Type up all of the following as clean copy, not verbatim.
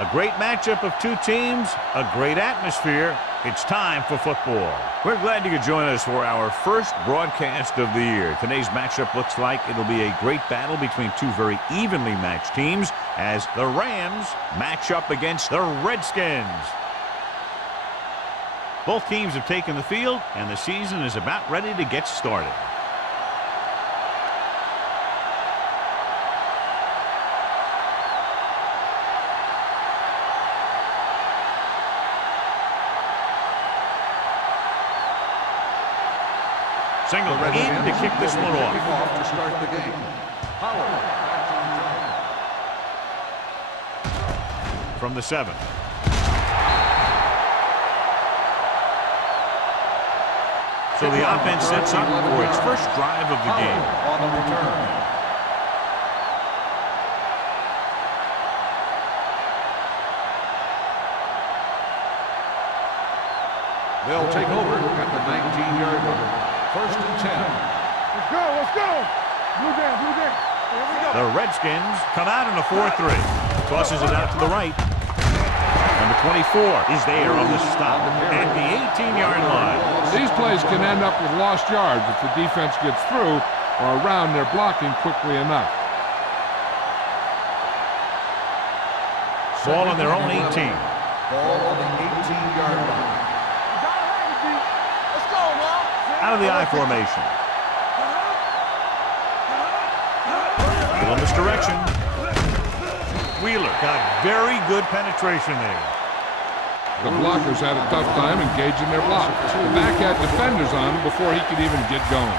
A great matchup of two teams, a great atmosphere. It's time for football. We're glad you could join us for our first broadcast of the year. Today's matchup looks like it'll be a great battle between two very evenly matched teams as the Rams match up against the Redskins. Both teams have taken the field, and the season is about ready to get started. Single in to kick this one off. To start the game. From the 7. So the offense sets up for its first drive of the game. On the return. They'll take over at the 19-yard line. First and 10. Let's go, let's go. Blue down, blue down. Here we go. The Redskins come out in a 4-3. Tosses it out to the right. Number 24 is there on the stop at the 18-yard line. These plays can end up with lost yards if the defense gets through or around their blocking quickly enough. Ball on their own 18. Ball on the 18-yard line. Out of the I formation. Little misdirection. Wheeler got very good penetration there. The blockers had a tough time engaging their block. The back had defenders on him before he could even get going.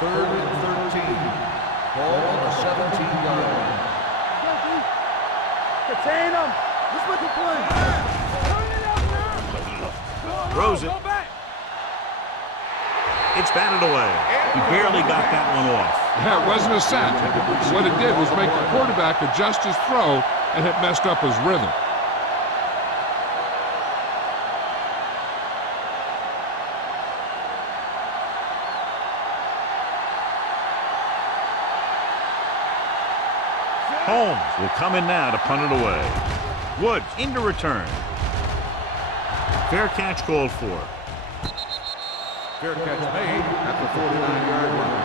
Third and 13. Ball on the 17-yard line. Contain them. Let's make a play. Throws it. It's batted away. He barely got that one off. Yeah, it wasn't a sack. What it did was make the quarterback adjust his throw, and it messed up his rhythm. Holmes will come in now to punt it away. Woods into return. Fair catch called for. Fair catch made at the 49-yard line.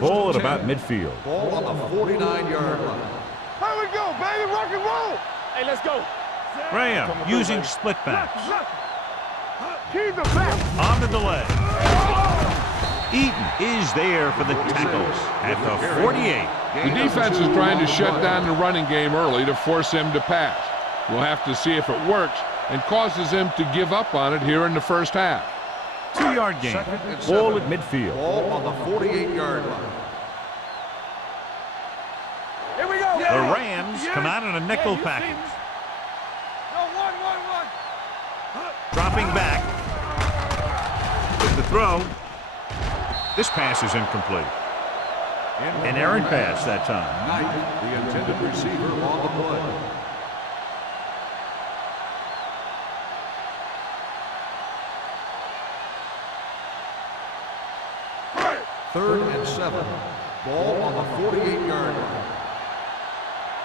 Ball at about midfield. Ball on the 49-yard line. Here we go, baby. Rock and roll. Hey, let's go. Graham using split backs. Keep the back. On the delay. Eaton is there for the tackles at the 48. The defense is trying to shut down the running game early to force him to pass. We'll have to see if it works and causes him to give up on it here in the first half. 2-yard gain. Ball at midfield. Ball on the 48-yard line. Here we go. The Rams come out in a nickel package. One. Dropping back. With the throw. This pass is incomplete. An errant pass that time. Knight, the intended receiver, on the play. Third and 7. Ball on the 48-yard line.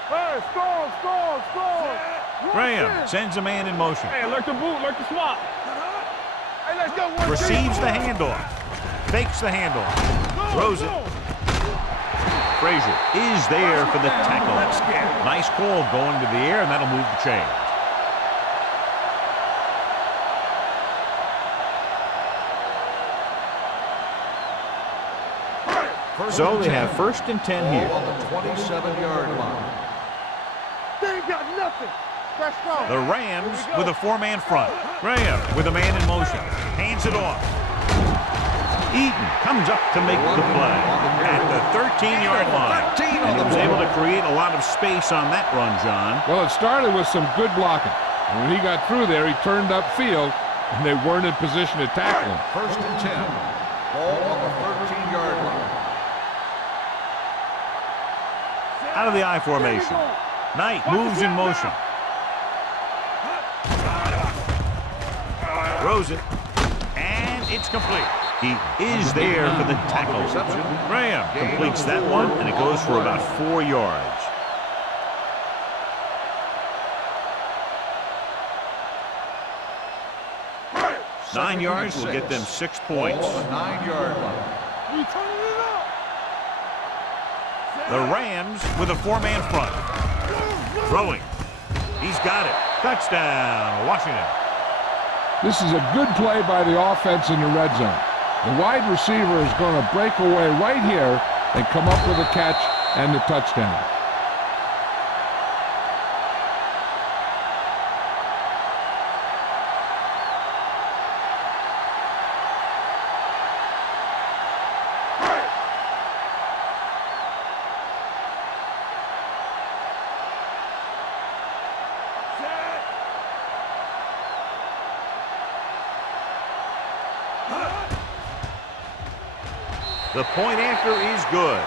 Hey, score. Graham sends a man in motion. Hey, lurk the boot, lurk the swap. Hey, let's go. Receives the handoff. Fakes the handoff. Throws it. Frazier is there for the tackle. Nice call going to the air, and that'll move the chains. So they have first and 10 here. Ball on the 27-yard line. They ain't got nothing. That's wrong. The Rams with a 4-man front. Graham with a man in motion. Hands it off. Eaton comes up to make the play at the 13-yard line. And he was able to create a lot of space on that run, John. Well, it started with some good blocking. And when he got through there, he turned upfield, and they weren't in position to tackle him. First and 10. Ball on the 13-yard line. Out of the I formation. Knight moves in motion. Throws it. And it's complete. He is there for the tackle. Graham completes that one, and it goes for about 4 yards. Nine yards will get them 6 points. 9-yard line. The Rams with a 4-man front. Throwing. He's got it. Touchdown, Washington. This is a good play by the offense in the red zone. The wide receiver is going to break away right here and come up with a catch and the touchdown. The point after is good.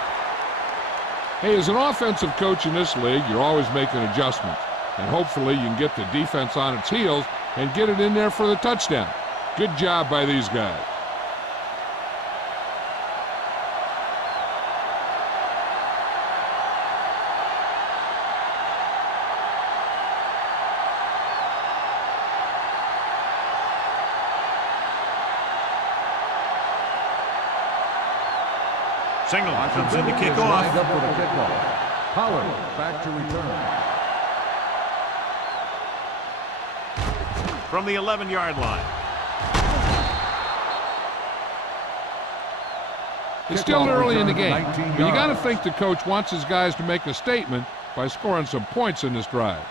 Hey, as an offensive coach in this league, you're always making adjustments. And hopefully you can get the defense on its heels and get it in there for the touchdown. Good job by these guys. Single comes in to kick off. Lined up for the kickoff. Pollard back to return. From the 11-yard line. It's still early in the game, but you got to think the coach wants his guys to make a statement by scoring some points in this drive.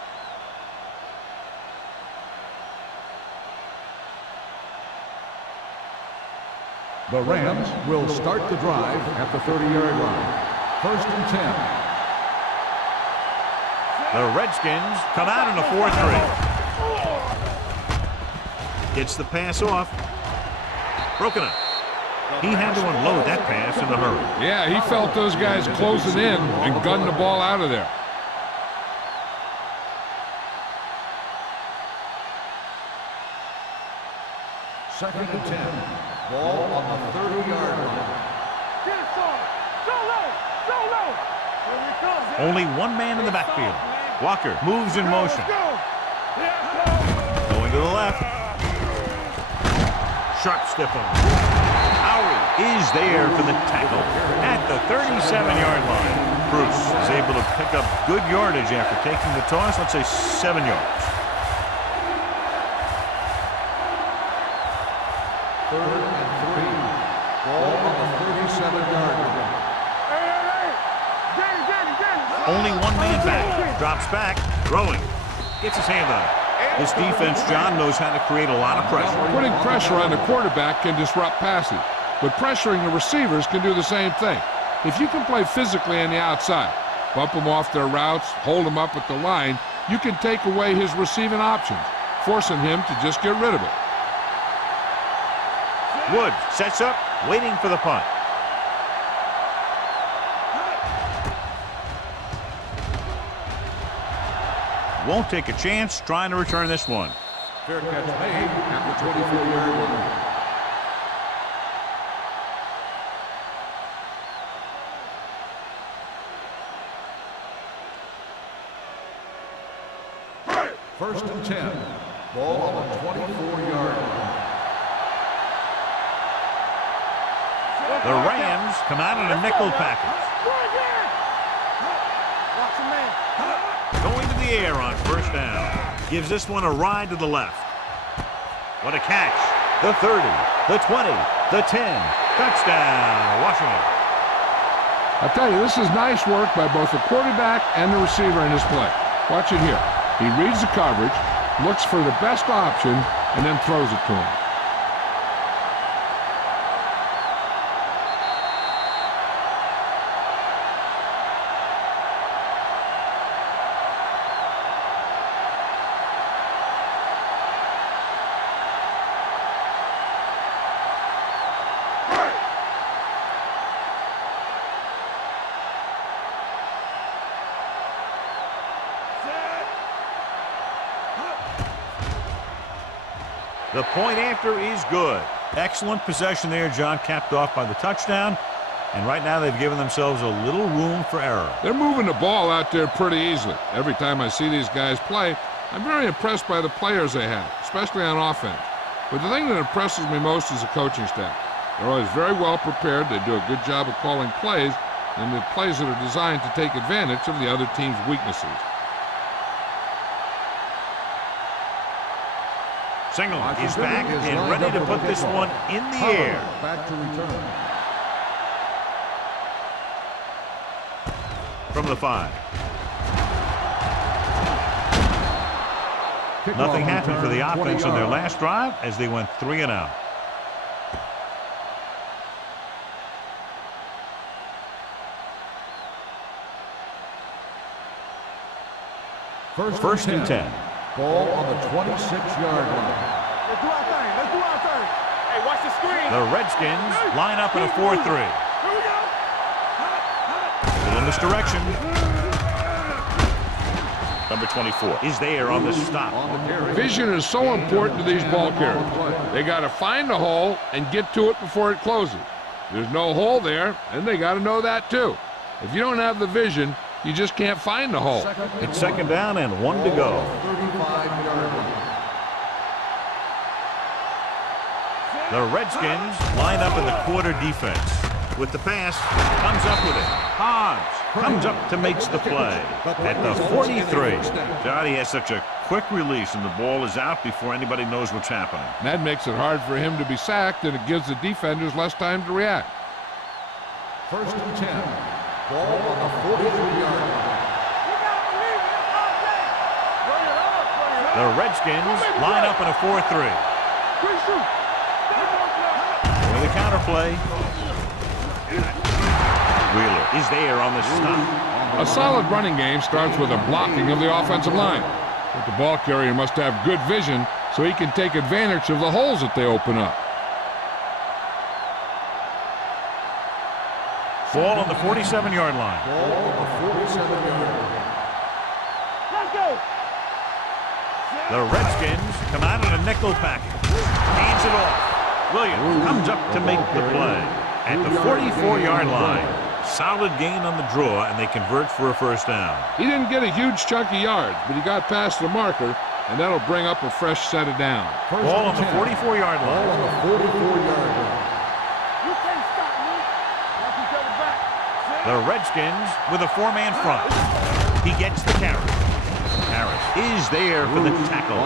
The Rams will start the drive at the 30-yard line. 1st and 10. The Redskins come out in a 4-3. Gets the pass off. Broken up. He had to unload that pass in a hurry. Yeah, he felt those guys closing in and gunned the ball out of there. Second and 10. Ball on the 30-yard line. Only one man in the backfield. Walker moves in motion. Going to the left. Sharp stiff him. Howie is there for the tackle at the 37-yard line. Bruce is able to pick up good yardage after taking the toss. Let's say 7 yards. 3rd and 3. Ball on the 37-yard line. Only one man back. Drops back. Throwing. Gets his hand on it. This defense, John, knows how to create a lot of pressure. Putting pressure on the quarterback can disrupt passes, but pressuring the receivers can do the same thing. If you can play physically on the outside, bump them off their routes, hold them up at the line, you can take away his receiving options, forcing him to just get rid of it. Woods sets up, waiting for the punt. Won't take a chance trying to return this one. Fair catch made at the 24-yard line. First and 10. Ball on the 24-yard line. The Rams come out in a nickel package. Going to the air on 1st down. Gives this one a ride to the left. What a catch. The 30, the 20, the 10. Touchdown, Washington. I tell you, this is nice work by both the quarterback and the receiver in this play. Watch it here. He reads the coverage, looks for the best option, and then throws it to him. The point after is good. Excellent possession there, John, capped off by the touchdown. And right now they've given themselves a little room for error. They're moving the ball out there pretty easily. Every time I see these guys play, I'm very impressed by the players they have, especially on offense. But the thing that impresses me most is the coaching staff. They're always very well prepared. They do a good job of calling plays, and the plays that are designed to take advantage of the other team's weaknesses. Single is back and ready to put this one in the air. Back to return. From the 5. Nothing happened for the offense on their last drive as they went 3 and out. First and 10. Ball on the 26-yard line. Let's do our thing. Let's do our thing. Hey, watch the screen. The Redskins line up in a 4-3. Here we go. In this direction. Number 24 is there on the stop. Vision is so important to these ball carriers. They got to find the hole and get to it before it closes. There's no hole there, and they got to know that too. If you don't have the vision, you just can't find the hole. It's second down and 1 to go. 35-yard line. The Redskins line up in the quarter defense. With the pass, comes up with it. Hobbs comes up to makes the play at the 43. God, he has such a quick release, and the ball is out before anybody knows what's happening. And that makes it hard for him to be sacked, and it gives the defenders less time to react. First and 10. Ball on the 43-yard line. The Redskins line up in a 4-3. With a counter play. Wheeler is there on the stop. A solid running game starts with a blocking of the offensive line. But the ball carrier must have good vision so he can take advantage of the holes that they open up. Ball on the 47-yard line. Ball on the 47-yard line. Let's go. The Redskins come out in a nickel package. Hands it off. Williams comes up to make the play at the 44-yard line. Solid gain on the draw, and they convert for a first down. He didn't get a huge chunk of yards, but he got past the marker, and that'll bring up a fresh set of downs. Ball on the 44-yard Ball line. on the 44-yard line. You can't stop me. Watch each other back. The Redskins with a 4-man front. He gets the carry. Harris is there for the tackle.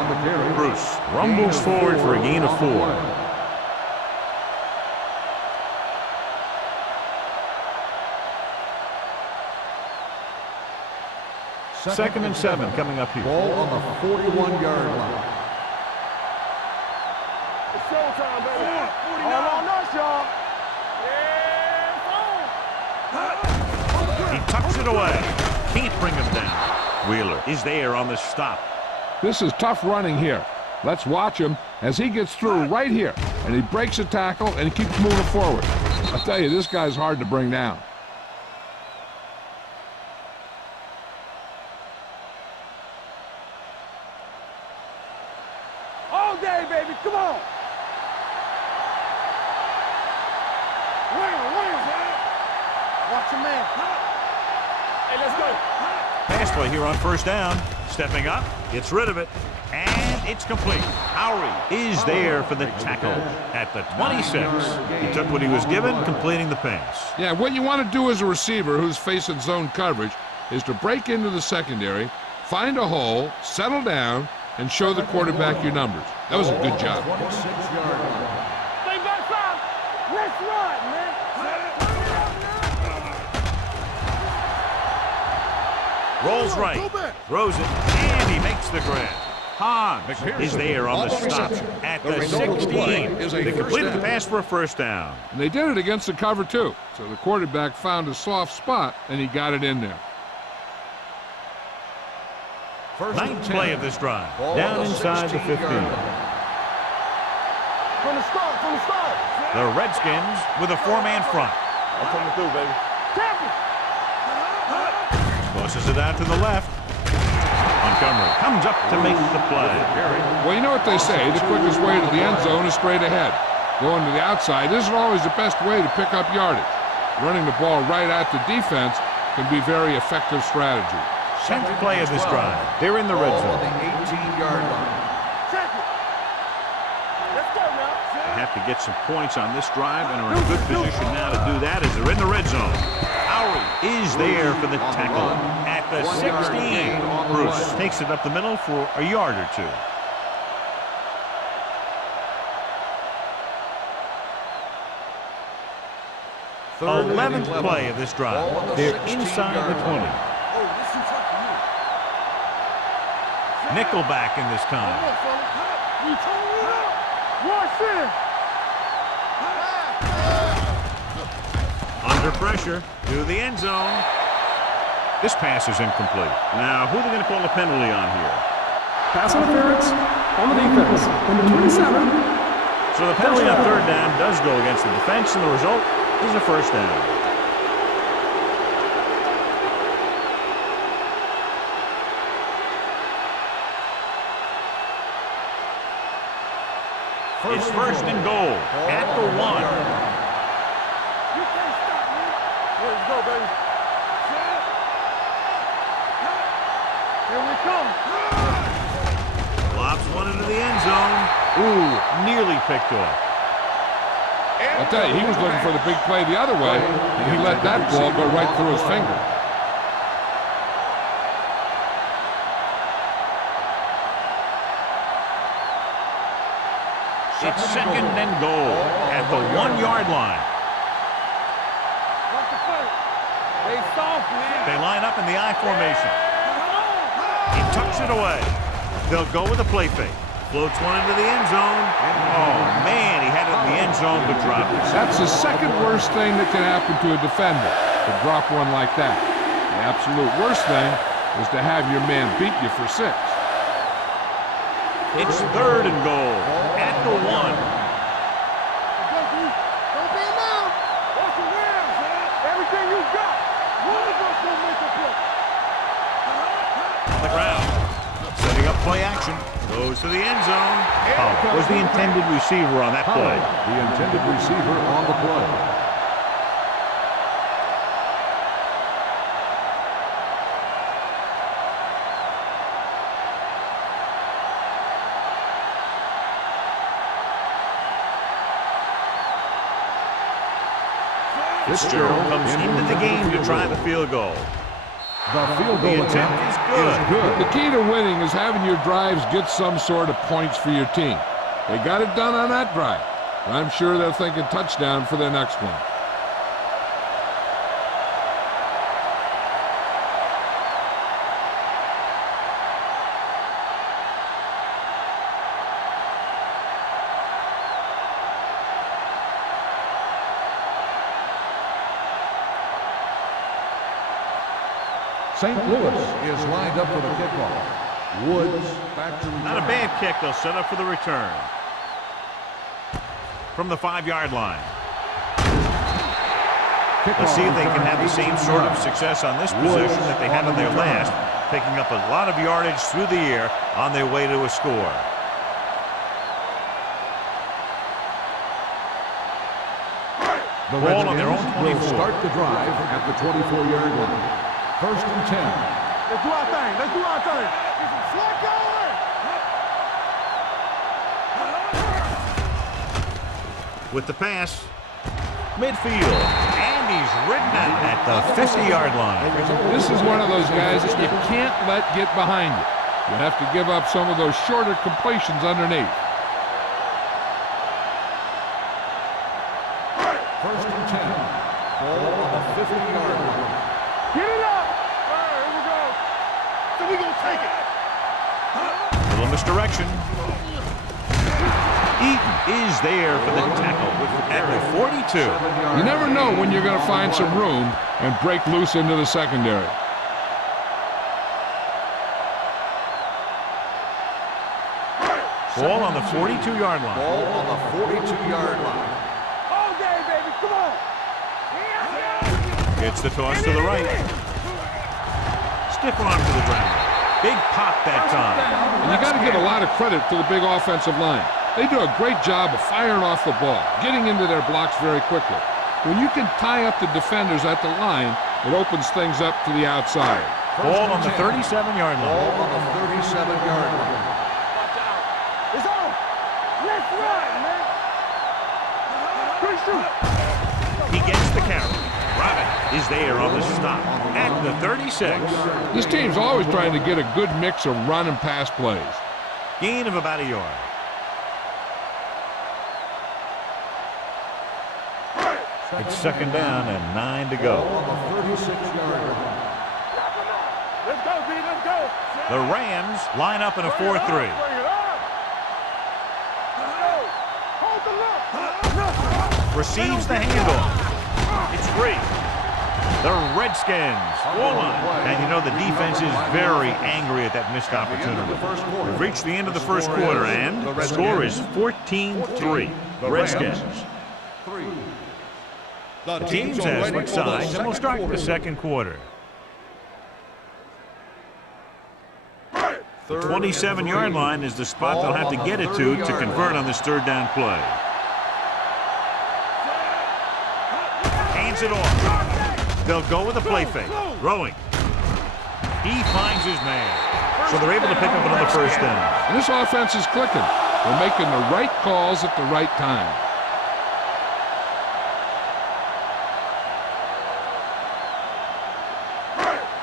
Bruce rumbles forward for a gain of 4. Second and 7 coming up here. Ball on the 41-yard line. It's showtime, baby. All on us, y'all. Yeah, He tucks it away. Can't bring him down. Wheeler is there on the stop. This is tough running here. Let's watch him as he gets through right here, and he breaks a tackle and he keeps moving forward. I'll tell you, this guy's hard to bring down. all day, baby. Come on. Win, man. Watch your man. Hey, let's go. Pass play here on first down. Stepping up, gets rid of it, and it's complete. Howery is there for the tackle at the 26. He took what he was given, completing the pass. Yeah, what you want to do as a receiver who's facing zone coverage is to break into the secondary, find a hole, settle down, and show the quarterback your numbers. That was a good job. 26-yard line. Stay back five. Let's run, man. Rolls right, throws it, and he makes the grab. Hahn is there on the stop at the 16. They completed the pass for a first down. And they did it against the cover, too. So the quarterback found a soft spot, and he got it in there. Ninth play of this drive. Down inside the 15. From the start. The Redskins with a four-man front. I'm coming through, baby. Tap it. Tosses it out to the left. On Montgomery comes up to make the play. Well, you know what they say, the quickest way to the end zone is straight ahead. Going to the outside isn't always the best way to pick up yardage. Running the ball right at the defense can be very effective strategy. 10th play of this drive. They're in the red zone. The 18-yard line. They have to get some points on this drive and are in good position now to do that as they're in the red zone. Lowry is there for the tackle at the 16. Bruce takes it up the middle for a yard or two. Third 11th play of this drive. They're inside the 20. Nickelback in this time. Under pressure to the end zone. This pass is incomplete. Now, who are they going to call a penalty on here? Pass interference on the defense. Number 27. So the penalty on third down does go against the defense, and the result is a first down. It's first and goal at the 1. You can't stop me. Let's go, baby. Here we come. Lobs one into the end zone. Ooh, nearly picked off. I'll tell you, he was looking for the big play the other way, and he let that ball go right through his finger. It's second and goal at the 1-yard line. They soft, man. They line up in the I formation. He tucks it away. They'll go with a play fake. Floats one into the end zone. Oh, man, he had it in the end zone but dropped it. That's the second worst thing that can happen to a defender, to drop one like that. The absolute worst thing is to have your man beat you for 6. It's third and goal at the 1. Don't be alone. Watch the Rams, man. Everything you got. One of us will make a play. On the ground. Setting up play action. Goes to the end zone. Was the intended receiver on that play. The intended receiver on the play. Fitzgerald comes into the game to try the field goal. The field goal attempt is good. The key to winning is having your drives get some sort of points for your team. They got it done on that drive. I'm sure they're thinking touchdown for their next one. St. Louis is lined up for the kickoff. Woods back to return. Not a bad kick. They'll set up for the return. From the 5-yard line. Let's see if they can have the same sort of success on this possession that they had on their last, picking up a lot of yardage through the air on their way to a score. The Ball on their own Redskins 24. will start the drive at the 24-yard line. First and 10. Let's do our thing. Let's do our thing. Slot going. With the pass, midfield, and he's ridden it at the 50-yard line. This is one of those guys that you can't let get behind you. You have to give up some of those shorter completions underneath. First and 10. Ball on the 50-yard line. Get it up. All right, here we go. So we gonna take it. Little misdirection. Eaton is there for the tackle at the 42. You never know when you're going to find some room and break loose into the secondary. Ball on the 42-yard line. Ball on the 42-yard line. All day, baby. Come on. Gets the toss to the right. Stiff arm to the ground. Big pop that time. And you got to give a lot of credit to the big offensive line. They do a great job of firing off the ball, getting into their blocks very quickly. When you can tie up the defenders at the line, it opens things up to the outside. Ball on the 37-yard line. Ball on the 37-yard line. Watch out. It's on. Let's run, man. Good shoot. He gets the carry. Robin is there on the stop at the 36. This team's always trying to get a good mix of run and pass plays. Gain of about a yard. It's second down and 9 to go. Ball on the 36-yard line. Let's go, B. Let's go. The Rams line up in a 4-3. Bring it up. Hold the look. Receives the handoff. It's free. The Redskins goal line. And you know the defense is very angry at that missed opportunity. We've reached the end of the first quarter, and the score is 14-3. Redskins. The teams have switched sides, and we'll start the second quarter. The 27-yard line is the spot they'll have to get it to convert on this third down play. Hands it off. They'll go with a play fake. Throwing. He finds his man. So they're able to pick up another first down. And this offense is clicking. They're making the right calls at the right time.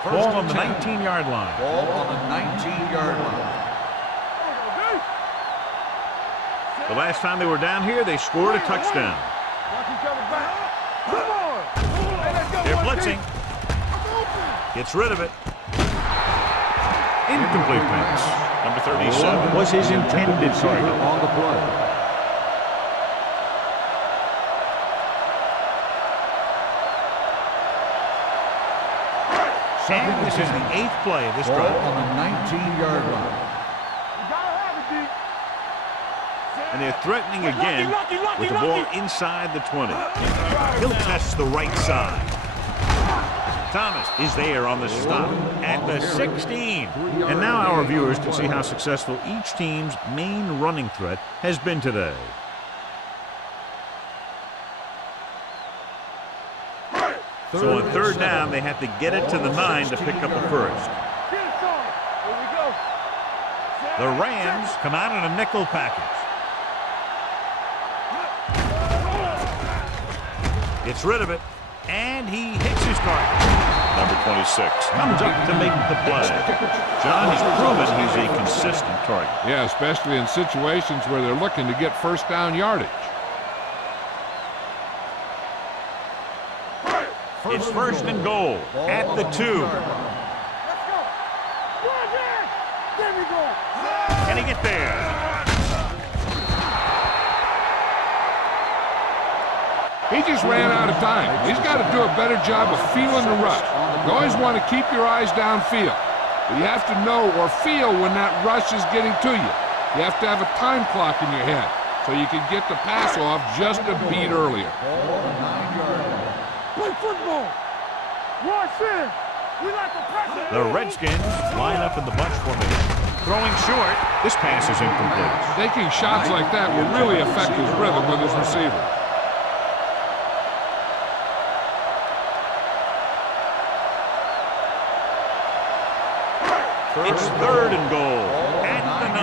Ball on the 19-yard line. Ball on the 19-yard line. The last time they were down here, they scored a touchdown. Watch each other back. Come on. Hey, let's go. They're blitzing. Gets rid of it. Incomplete pass. Number 37 was his intended target. On the play. And this is the 8th play of this Ball drive. on the 19-yard line. You gotta have it, D. And they're threatening again with the ball inside the 20. He'll test the right side. Thomas is there on the stop at the 16. And now our viewers can see how successful each team's main running threat has been today. So on third down, they have to get it to the 9 to pick up a first. Here we go. The Rams come out in a nickel package. Gets rid of it, and he hits his target. Number 26 comes up to make the play. John has proven he's a consistent target. Yeah, especially in situations where they're looking to get first down yardage. It's first and goal at the 2. Let's go. There we go. Can he get there? He just ran out of time. He's got to do a better job of feeling the rush. You always want to keep your eyes downfield. But you have to know or feel when that rush is getting to you. You have to have a time clock in your head so you can get the pass off just a beat earlier. Play football. Watch in. We like the pressure. The Redskins line up in the bunch formation. Throwing short. This pass is incomplete. Taking shots like that will really affect his rhythm with his receiver. It's third and goal at the 9.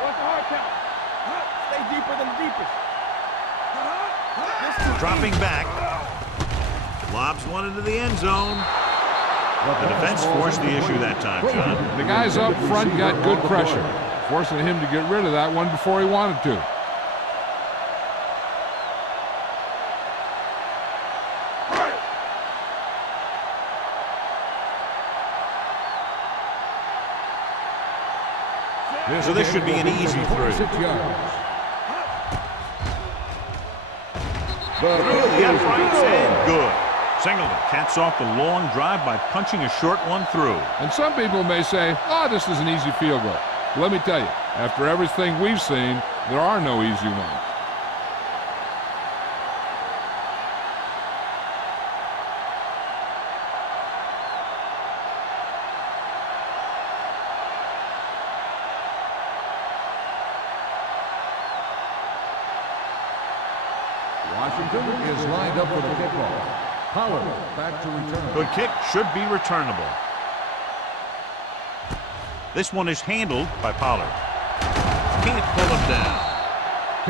What's the hard count? Stay deeper than the deepest. Dropping back. Lobs one into the end zone. The defense forced the issue that time, John. The guys up front got good pressure, forcing him to get rid of that one before he wanted to. So this should be an easy through. 6 yards. Through the uprights and good. Singleton caps off the long drive by punching a short one through. And some people may say, oh, this is an easy field goal. Let me tell you, after everything we've seen, there are no easy ones. Washington is lined up for the kickoff. Pollard back to return. Good kick, should be returnable. This one is handled by Pollard. Can't pull him down.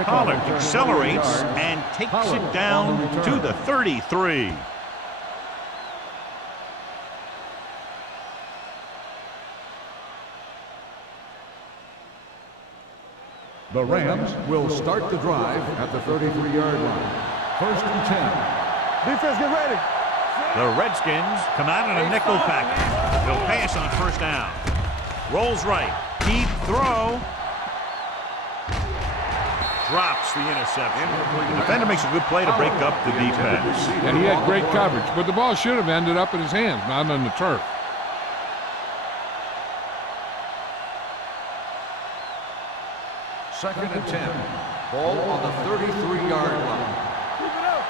Pollard accelerates and takes it down to the 33. The Rams will start the drive at the 33-yard line. 1st and 10. Defense, get ready. The Redskins come out in a nickel package. He'll pass on 1st down. Rolls right. Deep throw. Drops the interception. The defender makes a good play to break up the defense. Yeah, he had great coverage, but the ball should have ended up in his hands, not on the turf. Second and 10. Ball on the 33-yard line. Keep it up.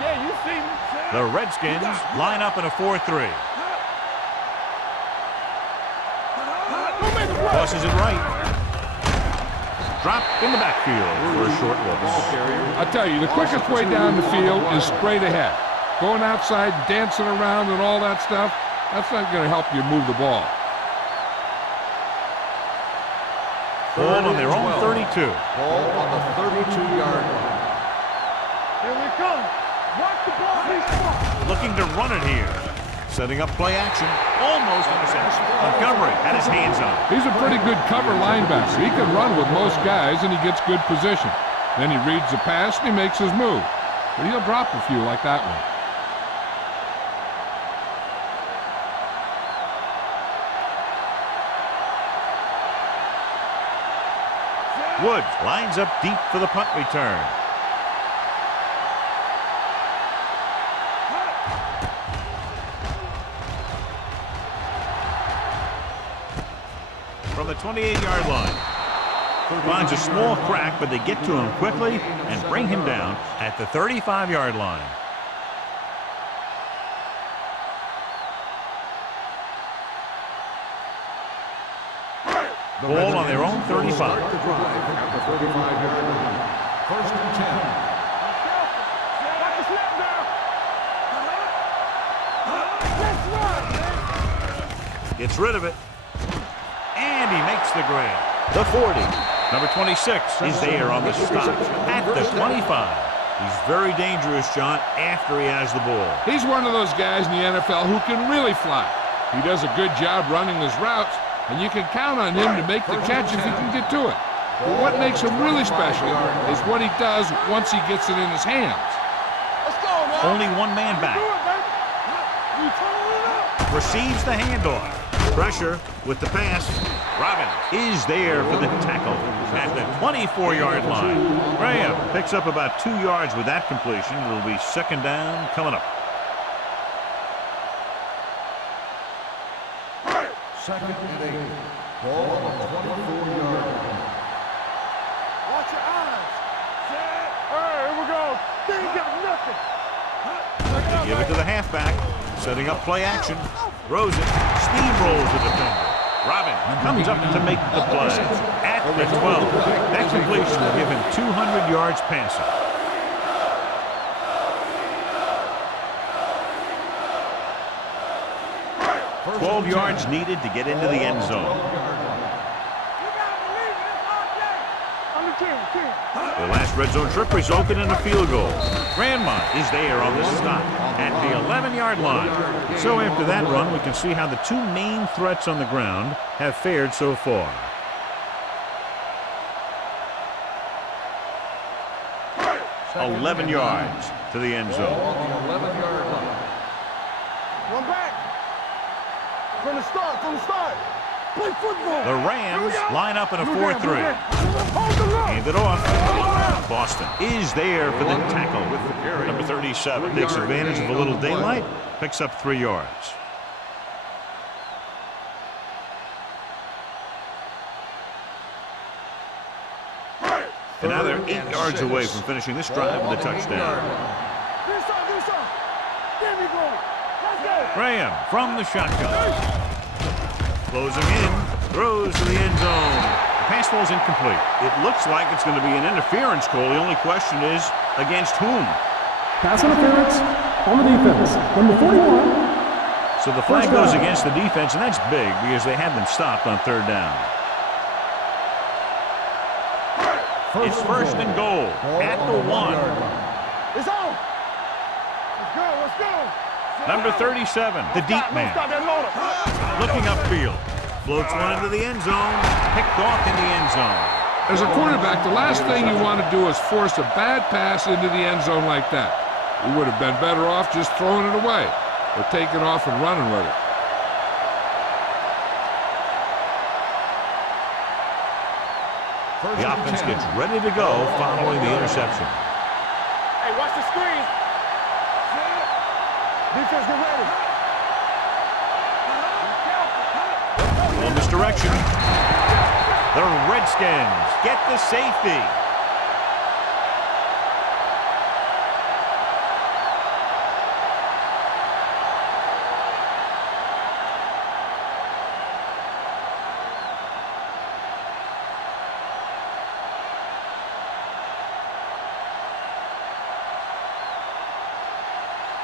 Yeah, you see me. The Redskins line up in a 4-3. Tosses it right. Drop in the backfield for a short loss. I tell you, the quickest way down the field is straight ahead. Going outside, dancing around and all that stuff, that's not going to help you move the ball. Ball on their own 32. Ball on the 32-yard line. Here we come. Watch the ball be smart. Looking to run it here. Setting up play action. Almost interception. Montgomery had his hands on it. He's a pretty good cover linebacker. He can run with most guys, and he gets good position. Then he reads the pass, and he makes his move. But he'll drop a few like that one. Woods lines up deep for the punt return. From the 28-yard line. Finds a small crack, but they get to him quickly and bring him down at the 35-yard line. Ball on their own 35. Start the drive at the 35-yard line. 1st and 10. Got the snap now. Let's run. Gets rid of it. And he makes the grab. The 40. Number 26 is there on the stop at the 25. He's very dangerous, John, after he has the ball. He's one of those guys in the NFL who can really fly. He does a good job running his routes, and you can count on him to make the catch if he can get to it. But what makes him really special is what he does once he gets it in his hands. Let's go, man. Only one man back. Do it, baby. You turn it up. Receives the handoff. Pressure with the pass. Robbins is there for the tackle at the 24-yard line. Graham picks up about 2 yards with that completion. It'll be 2nd down coming up. 2nd and 8. Ball on the 24-yard line. Watch your eyes. All right, here we go. They ain't got nothing. They give it to the halfback. Setting up play action. Throws it. Steamrolls the defender. Robin comes up to make the play at the 12. That completion will give him 200 yards passing. 12 yards needed to get into the end zone. The last red zone trip resulted in a field goal. Grandma is there on the stop at the 11-yard line. So after that run, we can see how the two main threats on the ground have fared so far. Second 11 yards to the end Ball zone. on the 11-yard line. One back. From the start, Play football. The Rams line up in a 4-3. Hold the line. Hand it off. Boston is there for the tackle with the carry. Number 37 takes advantage of a little daylight, picks up 3 yards. And now they're 8 yards away from finishing this drive with a touchdown. Do something. There we go. Let's go. Graham from the shotgun. Closing in, throws to the end zone. pass ball is incomplete. It looks like it's going to be an interference call. The only question is, against whom? Pass interference on the defense. Number 41. So the flag goes against the defense, and that's big because they had them stopped on third down. It's first and goal at the 1. It's on. Let's go, let's go. Number 37, the deep man. Looking upfield. Floats one into the end zone. Picked off in the end zone. As a quarterback, the last thing you want to do is force a bad pass into the end zone like that. You would have been better off just throwing it away or taking off and running with it. The offense gets ready to go following the interception. Hey, watch the screen. Defense, get ready. Little misdirection. The Redskins get the safety.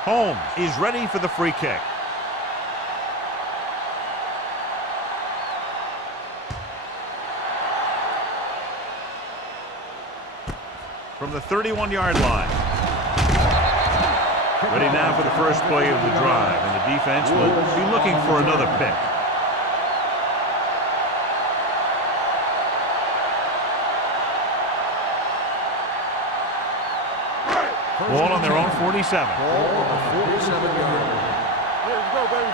Holmes is ready for the free kick. From the 31-yard line. Ready now for the first play of the drive, and the defense will be looking for another pick. Ball on their own 47. Let's go, baby.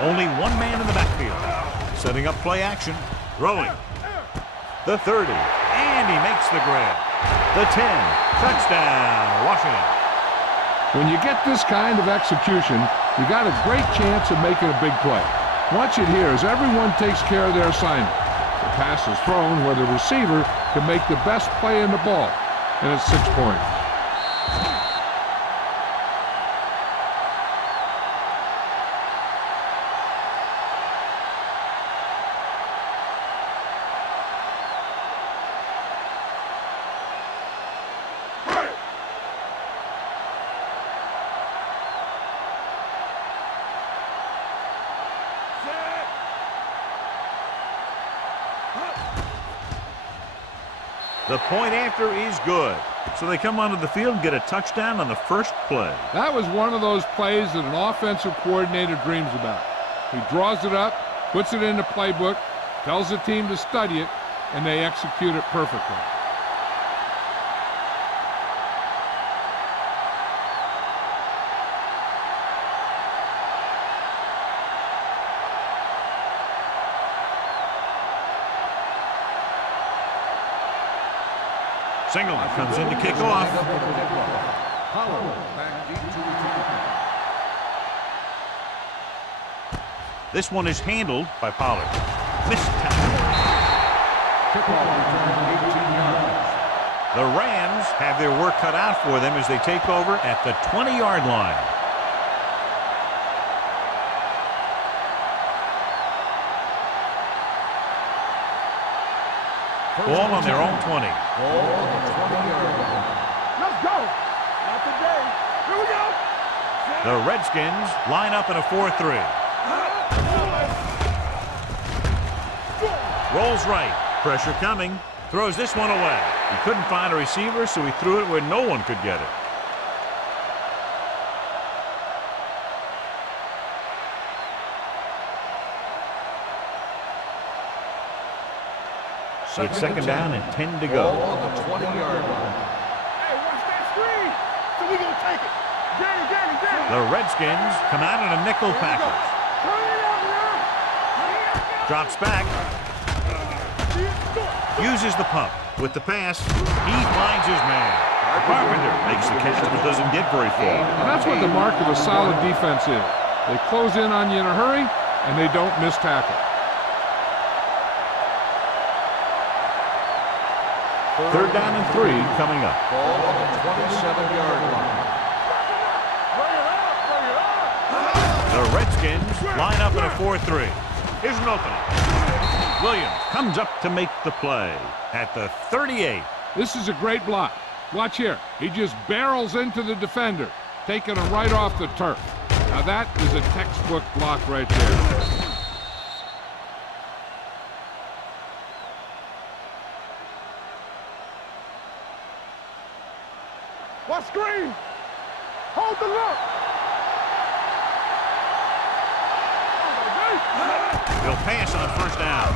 Only one man in the backfield. Setting up play action. Throwing. The 30. And he makes the grab. The 10. Touchdown, Washington. When you get this kind of execution, you got a great chance of making a big play. Watch it here as everyone takes care of their assignment. The pass is thrown where the receiver can make the best play in the ball. And it's 6 points. The point after is good. So they come onto the field and get a touchdown on the first play. That was one of those plays that an offensive coordinator dreams about. He draws it up, puts it in the playbook, tells the team to study it, and they execute it perfectly. Singleton comes in to kick off. This one is handled by Pollard. Missed tackle. The Rams have their work cut out for them as they take over at the 20-yard line. Ball on their own 20. Let's go. Not today. Here we go. The Redskins line up in a 4-3. Rolls right. Pressure coming. Throws this one away. He couldn't find a receiver, so he threw it where no one could get it. It's second down and 10 to go. On the 20-yard line. Hey, watch that screen. So we gonna take it. Danny. The Redskins come out in a nickel package. Turn it up now. Drops back. Uses the pump. With the pass, he finds his man. Carpenter makes the catch but doesn't get very far. And that's what the mark of a solid defense is. They close in on you in a hurry, and they don't miss tackle. Third down and 3 coming up. Ball on the 27-yard line. The Redskins line up in a 4-3. Here's an opening. Williams comes up to make the play at the 38. This is a great block. Watch here. He just barrels into the defender, taking him right off the turf. Now that is a textbook block right there. What screen? Hold the look. He'll pass on first down.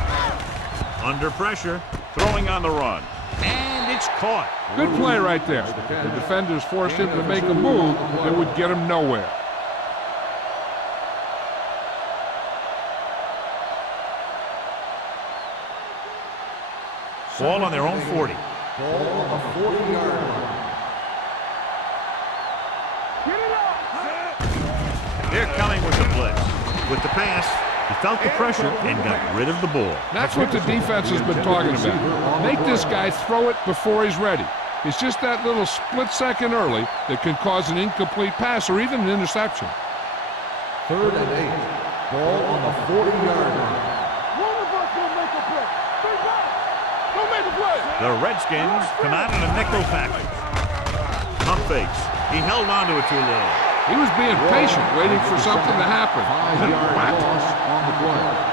Under pressure, throwing on the run. And it's caught. Good play right there. The defenders forced him to make a move that would get him nowhere. Ball on their own 40. Ball on the 40-yard line. Get it up. They're coming with the blitz. With the pass, he felt the pressure and got rid of the ball. That's what the defense has been talking about. Make this guy throw it before he's ready. It's just that little split second early that can cause an incomplete pass or even an interception. 3rd and 8. Ball on the 40-yard line. One of us will make a play. Big back. Don't make a play. The Redskins come out in a nickel package. Pump fakes. He held on to it too low. He was being patient, waiting for something to happen. 5-yard loss on the play.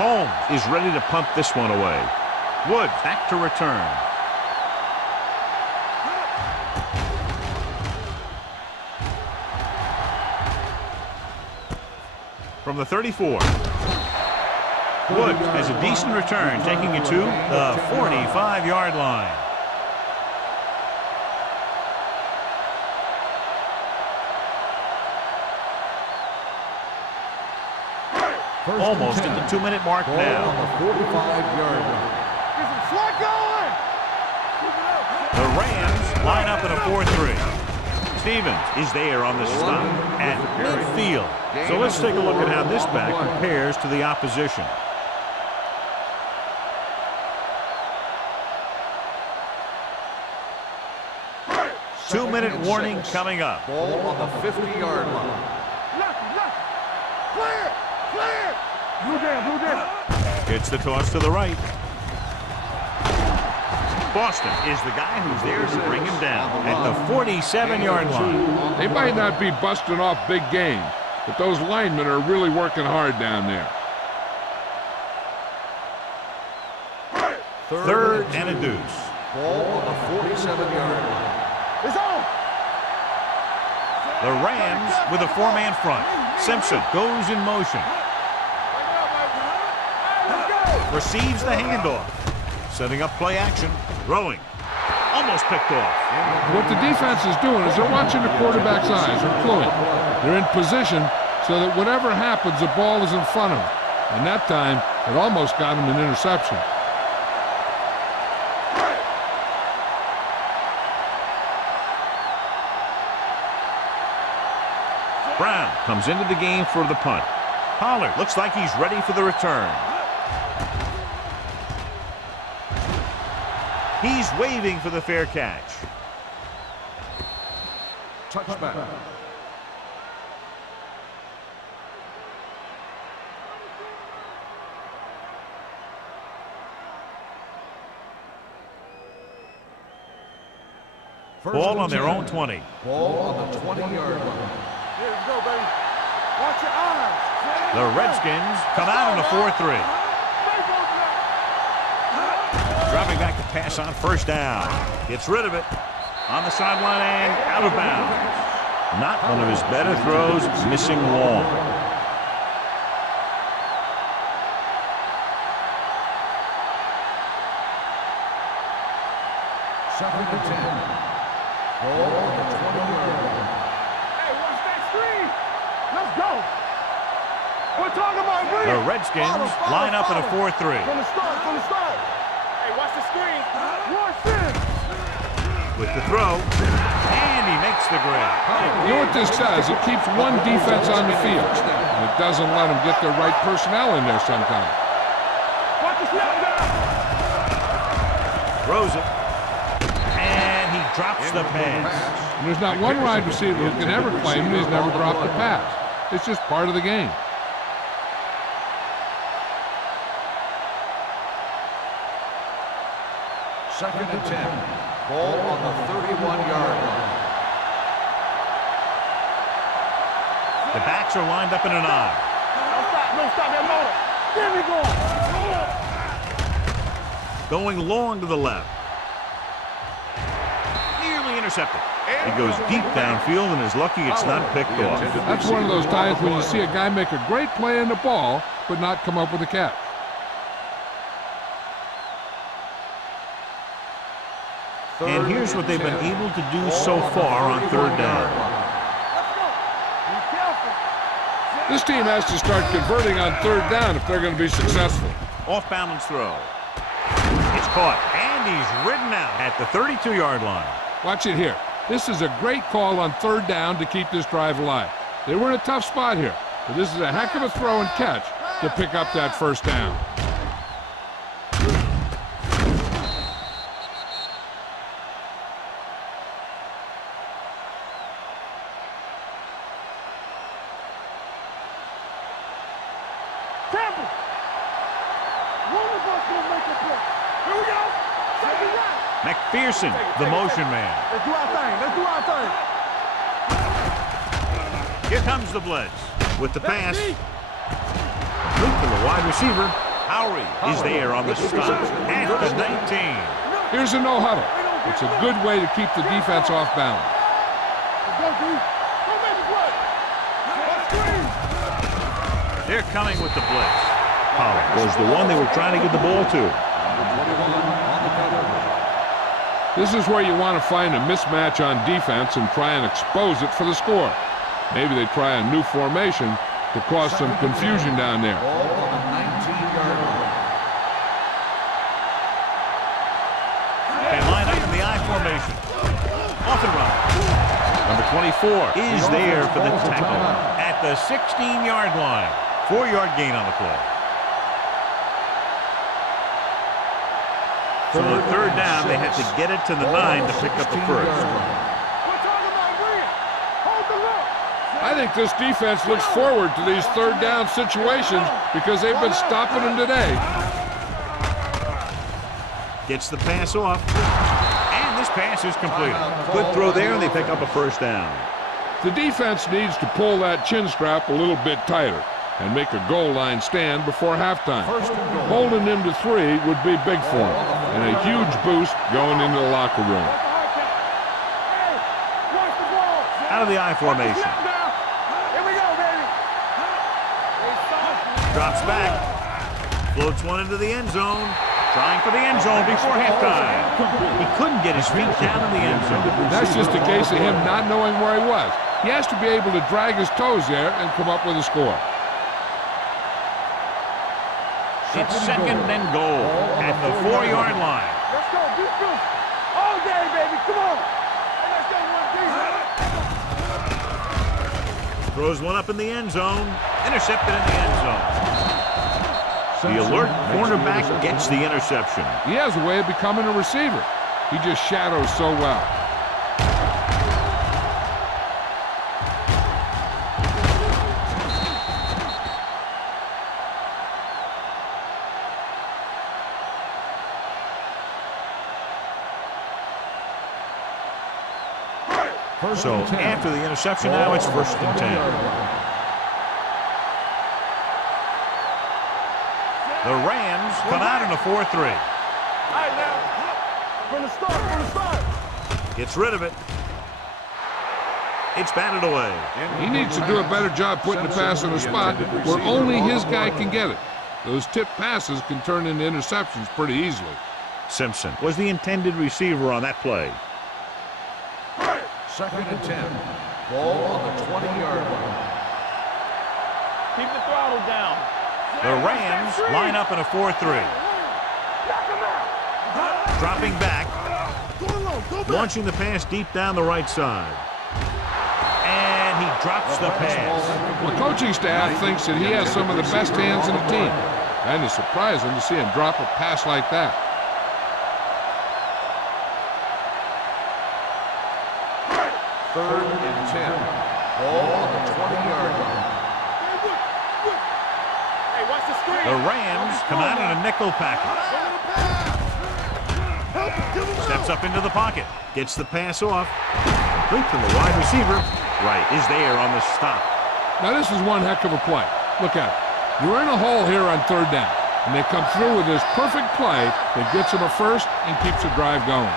Holmes is ready to punt this one away. Woods back to return. From the 34. Woods has a decent return, taking it to the 45-yard line. Almost at the 2-minute mark now. On the 45-yard line. Get some slack going. The Rams line up in a 4-3. Stevens is there on the stop at midfield. So let's take a look at how this back compares to the opposition. Two-minute warning coming up. Ball on the 50-yard line. Left. Clear. Blue down. It's the toss to the right. Boston is the guy who's there to bring him down at the 47-yard line. They might not be busting off big games, but those linemen are really working hard down there. 3rd and a deuce. Ball on the 47-yard line. It's on. The Rams with a 4-man front. Simpson goes in motion. Receives the handoff. Setting up play action. Throwing. Almost picked off. What the defense is doing is they're watching the quarterback's eyes. They're cluing. They're in position so that whatever happens, the ball is in front of them. And that time, it almost got him an interception. Brown comes into the game for the punt. Pollard looks like he's ready for the return. He's waving for the fair catch. Touchback. Ball on their own 20. Ball on the 20-yard line. Here we go, baby. Watch your eyes. The Redskins come out in a 4-3. Dropping back to pass on first down. Gets rid of it on the sideline and out of bounds. Not one of his better throws, missing long. Second and 10. Ball on the 20-yard line. Hey, watch that screen. Let's go. We're talking about me. The Redskins line up in a 4-3. From the start. Hey, watch the screen. Watch this. With the throw, and he makes the grab. You know what this does? It keeps one defense on the field, and it doesn't let them get the right personnel in there sometimes. Watch the snap down. Throws it, and he drops the pass. And there's not one wide receiver who can ever claim that he's never dropped a pass. It's just part of the game. Second and 10. Ball on the 31-yard line. The backs are lined up in an I. Don't stop that motor. There we go. Going long to the left. Nearly intercepted. He goes deep downfield and is lucky it's not picked off. That's one of those times when you see a guy make a great play in the ball, but not come up with a catch. And here's what they've been able to do so far on third down. This team has to start converting on third down if they're going to be successful. Off-balance throw. It's caught, and he's ridden out at the 32-yard line. Watch it here. This is a great call on third down to keep this drive alive. They were in a tough spot here, but this is a heck of a throw and catch to pick up that first down. McPherson, the motion man. Let's do our thing. Here comes the blitz with the pass. Loop to the wide receiver. Howery is there on the stop at the 19. Here's a no huddle. It's a good way to keep the defense off balance. They're coming with the blitz. Pollard was the one they were trying to get the ball to. This is where you want to find a mismatch on defense and try and expose it for the score. Maybe they try a new formation to cause some confusion down there. They line up in the I formation. Off and run. Number 24 is there for the tackle at the 16-yard line. 4-yard gain on the play. So the third down, they had to get it to the 9 to pick up the first. I think this defense looks forward to these third down situations because they've been stopping them today. Gets the pass off, and this pass is completed. Good throw there, and they pick up a first down. The defense needs to pull that chin strap a little bit tighter and make a goal line stand before halftime. Holding them to 3 would be big for them, and a huge boost going into the locker room. Out of the I formation. Drops back. Floats one into the end zone. Trying for the end zone before halftime. He couldn't get his feet down in the end zone. That's just a case of him not knowing where he was. He has to be able to drag his toes there and come up with a score. It's second and goal at the 4-yard line. Let's go, defense. All day, baby. Come on. Throws one up in the end zone. Intercepted in the end zone. The alert cornerback gets the interception. He has a way of becoming a receiver. He just shadows so well. So after the interception, now it's first and 10. The Rams come out in a 4-3. All right, now. From the start. Gets rid of it. It's batted away. He needs to do a better job putting the pass in a spot where only his guy can get it. Those tip passes can turn into interceptions pretty easily. Simpson was the intended receiver on that play. Second and 10. Ball on the 20-yard line. Keep the throttle down. The Rams line up in a 4-3. Dropping back. Launching the pass deep down the right side. And he drops the pass. The coaching staff thinks that he has some of the best hands in the team. And it's surprising to see him drop a pass like that. Third and 10. Ball on the 20-yard line. Hey, watch the screen. The Rams come out in a nickel package. Steps up into the pocket. Gets the pass off. Complete to the wide receiver. Right is there on the stop. Now this is one heck of a play. Look at it. You're in a hole here on third down. And they come through with this perfect play that gets them a first and keeps the drive going.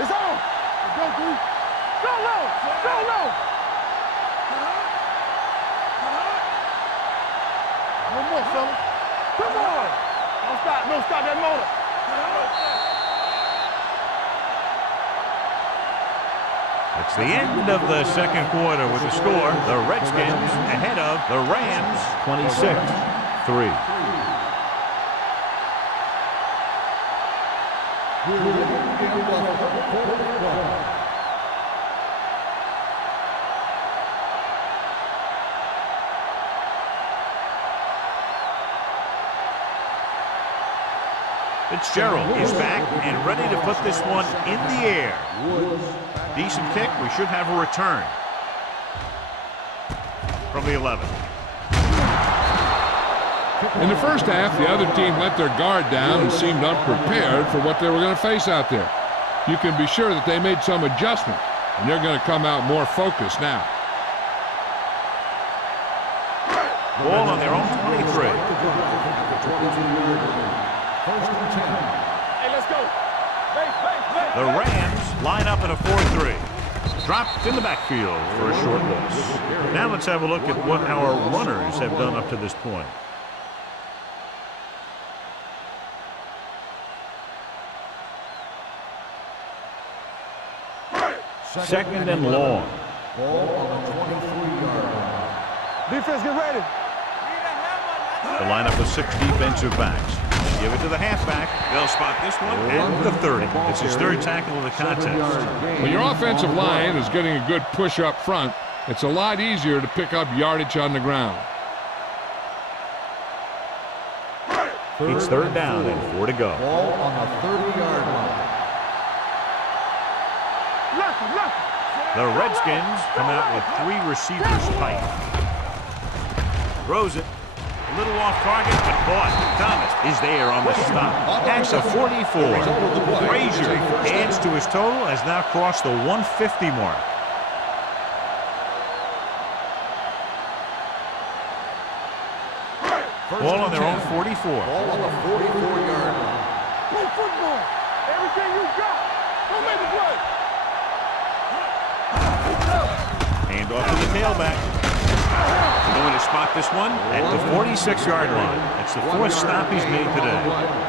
It's on. Go, Blue. Go low. Go low. One more, fella. Come on. Don't stop. Don't stop that motor. It's the end of the second quarter with the score. The Redskins ahead of the Rams 26-3. Fitzgerald is back and ready to put this one in the air. Decent kick. We should have a return from the 11. In the first half, the other team let their guard down and seemed unprepared for what they were going to face out there. You can be sure that they made some adjustment, and they're going to come out more focused now. Ball on their own 23. Hey, let's go. Base. The Rams line up in a 4-3. Dropped in the backfield for a short loss. Now let's have a look at what our runners have done up to this point. Second and long. Ball on the 23-yard line. Defense, get ready. The lineup of 6 defensive backs. Give it to the halfback. They'll spot this one at the 30. It's his third tackle of the contest. When your offensive line is getting a good push up front, it's a lot easier to pick up yardage on the ground. It's third down and 4 to go. Ball on the 30-yard line. The Redskins come out with 3 receivers tight. Throws it. A little off target, but caught. Thomas is there on the stop. That's a 44. Frazier adds to his total, has now crossed the 150 mark. Ball on their own 44. Ball on the 44-yard line. Play football. Everything you got. Don't make the play. Hand off to the tailback. We're going to spot this one at the 46-yard line. That's the 4th stop he's made today.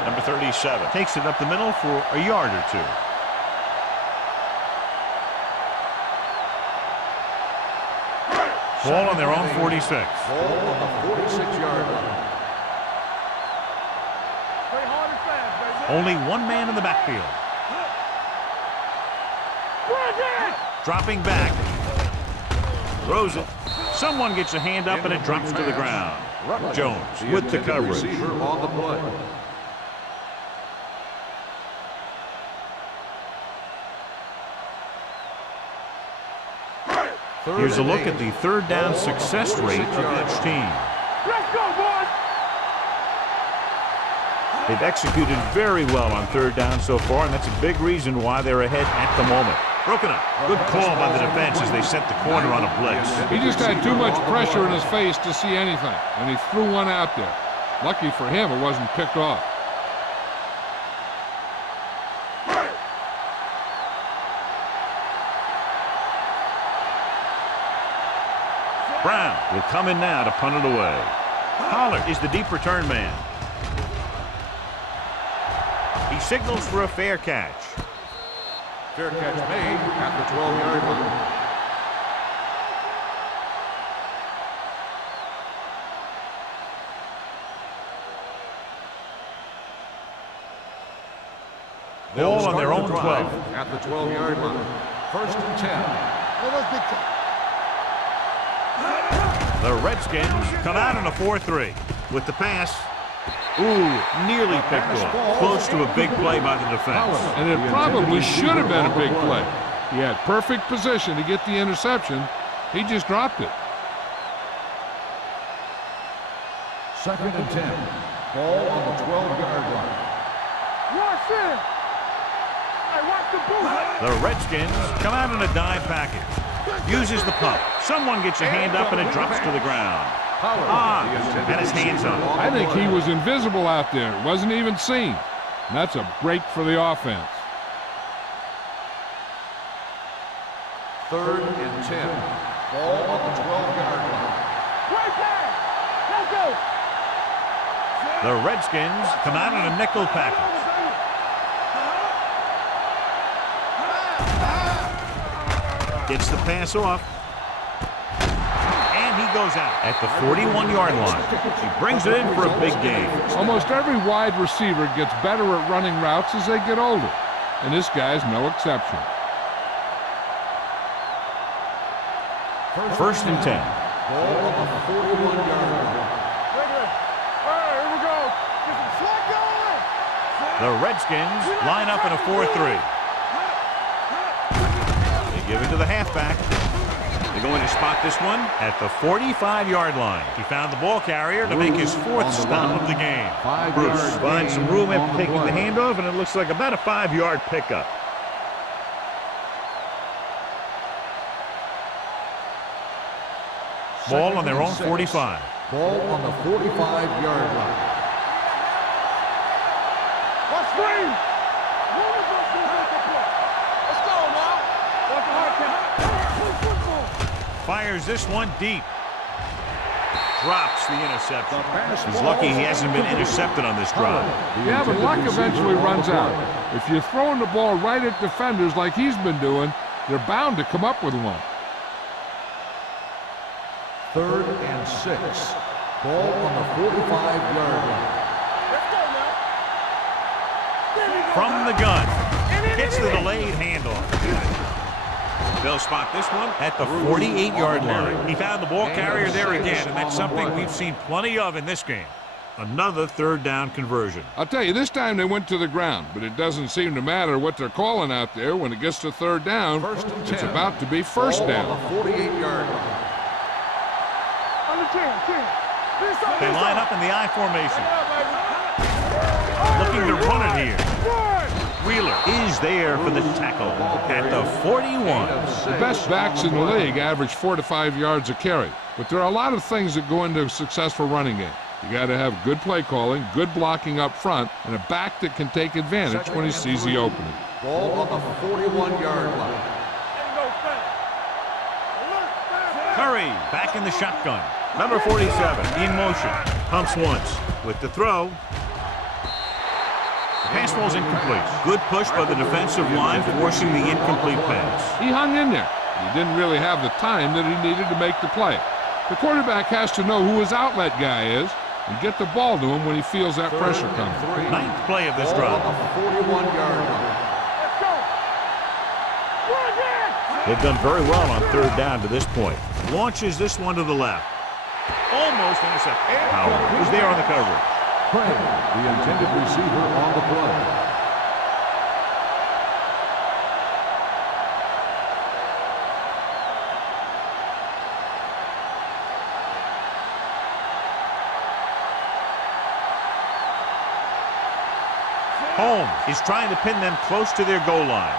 Number 37 takes it up the middle for a yard or 2. Ball on their own 46. Ball on the 46-yard line. Play hard and fast, baby. Only one man in the backfield. Dropping back. Throws it. Someone gets a hand up and it drops to the ground. Jones with the coverage. Receiver on the play. Here's a look at the third down success rate of each team. Let's go, boys. They've executed very well on third down so far, and that's a big reason why they're ahead at the moment. Broken up. Good call by the defense as they set the corner on a blitz. He just had too much pressure in his face to see anything, and he threw one out there. Lucky for him, it wasn't picked off. Brown will come in now to punt it away. Pollard is the deep return man. He signals for a fair catch. Fair catch made at the 12-yard line. Ball on their own 12. At the 12-yard line. First and 10. The Redskins come out in a 4-3 with the pass. Ooh, nearly picked off. Close to a big play by the defense. And it probably should have been a big play. He had perfect position to get the interception. He just dropped it. Second and 10. Ball on the 12-yard line. Watch it. Hey, watch the boot. The Redskins come out in a dime package. Uses the pump. Someone gets a hand up and it drops to the ground. And his hands up. I think he was invisible out there. Wasn't even seen. And that's a break for the offense. Third and 10. Ball on the 12-yard line. Right back. Let's go. The Redskins come out in a nickel package. Gets the pass off. And he goes out at the 41-yard line. He brings it in for a big game. Almost every wide receiver gets better at running routes as they get older. And this guy's no exception. First and 10. Ball on the 41-yard line. Here we go. Get some slack going. The Redskins line up in a 4-3. They give it to the halfback. They're going to spot this one at the 45-yard line. He found the ball carrier to make his fourth stop of the game. Bruce finds some room after taking the handoff, and it looks like about a 5-yard pickup. Ball on their own 45. Ball on the 45-yard line. Let's screen. Let's go now. Watch the hard count. Fires this one deep. Drops the interception. He's lucky he hasn't been intercepted on this drive. Yeah, but luck eventually runs out. If you're throwing the ball right at defenders like he's been doing, they're bound to come up with one. Third and 6. Ball on the 45-yard line. Let's go now. From the gun. Gets the delayed handoff. They'll spot this one at the 48-yard line. He found the ball carrier there again, and that's something we've seen plenty of in this game. Another third down conversion. I'll tell you, this time they went to the ground, but it doesn't seem to matter what they're calling out there. When it gets to third down, it's about to be first down. Ball on the 48-yard line. On the 10. They line up in the I formation. Looking to run it here. Wheeler is there for the tackle at the 41. The best backs in the league average 4 to 5 yards a carry. But there are a lot of things that go into a successful running game. You got to have good play calling, good blocking up front, and a back that can take advantage when he sees the opening. Ball on the 41-yard line. Curry back in the shotgun. Number 47 in motion. Pumps once with the throw. The pass ball's incomplete. Good push by the defensive line, forcing the incomplete pass. He hung in there. He didn't really have the time that he needed to make the play. The quarterback has to know who his outlet guy is and get the ball to him when he feels that pressure coming. Ninth play of this drive. Ball on the 41-yard line. Let's go. Run it. They've done very well on third down to this point. Launches this one to the left. Almost intercepted. Howard was there on the coverage. Craig, the intended receiver on the play. Holmes is trying to pin them close to their goal line.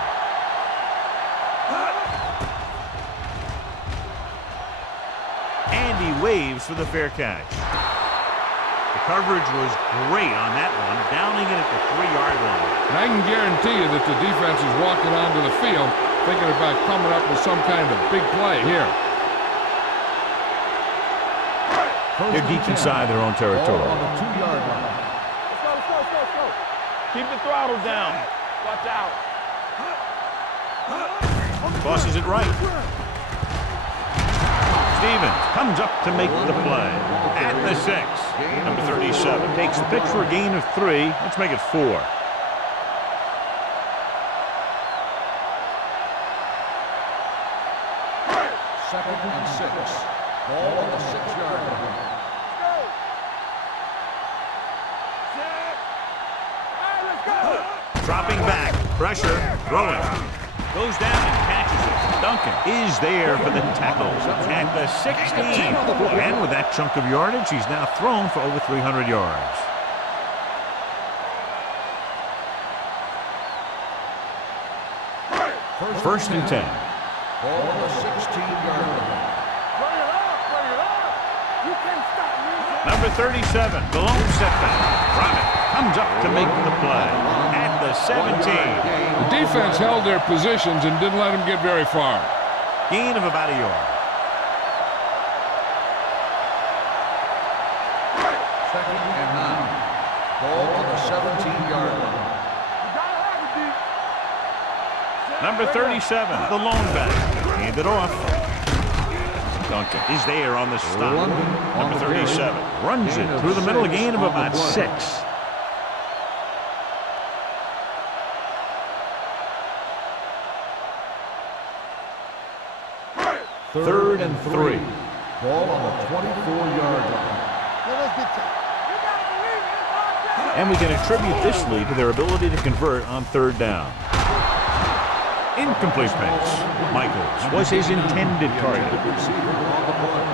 And he waves for the fair catch. The coverage was great on that one, downing it at the 3-yard line. And I can guarantee you that the defense is walking onto the field thinking about coming up with some kind of big play here. They're deep inside their own territory. Ball on the 2-yard line. Let's go. Keep the throttle down. Watch out. Crosses it right. Stevens comes up to make the play. At the 6. Number 37 takes the pitch for a gain of 3. Let's make it 4. Second and 6. Ball on the 6-yard line. Let's go. Dropping back. Pressure. Throwing. Goes down and catches it. Duncan is there for the tackle at the 16. And with that chunk of yardage, he's now thrown for over 300 yards. First and 10. Ball on the 16-yard line. Bring it up. You can't stop me. Number 37, the lone setback. Robin comes up to make the play at the 17. The defense held their positions and didn't let them get very far. Gain of about a yard. Second and 9. Ball on the 17-yard line. Number 37, the lone back. Hand it off. Duncan is there on the stop. Number 37 runs it through the middle, a gain of about 6. Third and 3. Ball on the 24-yard line. And we can attribute this lead to their ability to convert on third down. Incomplete pass. Michaels was his intended target. Receiver on the play.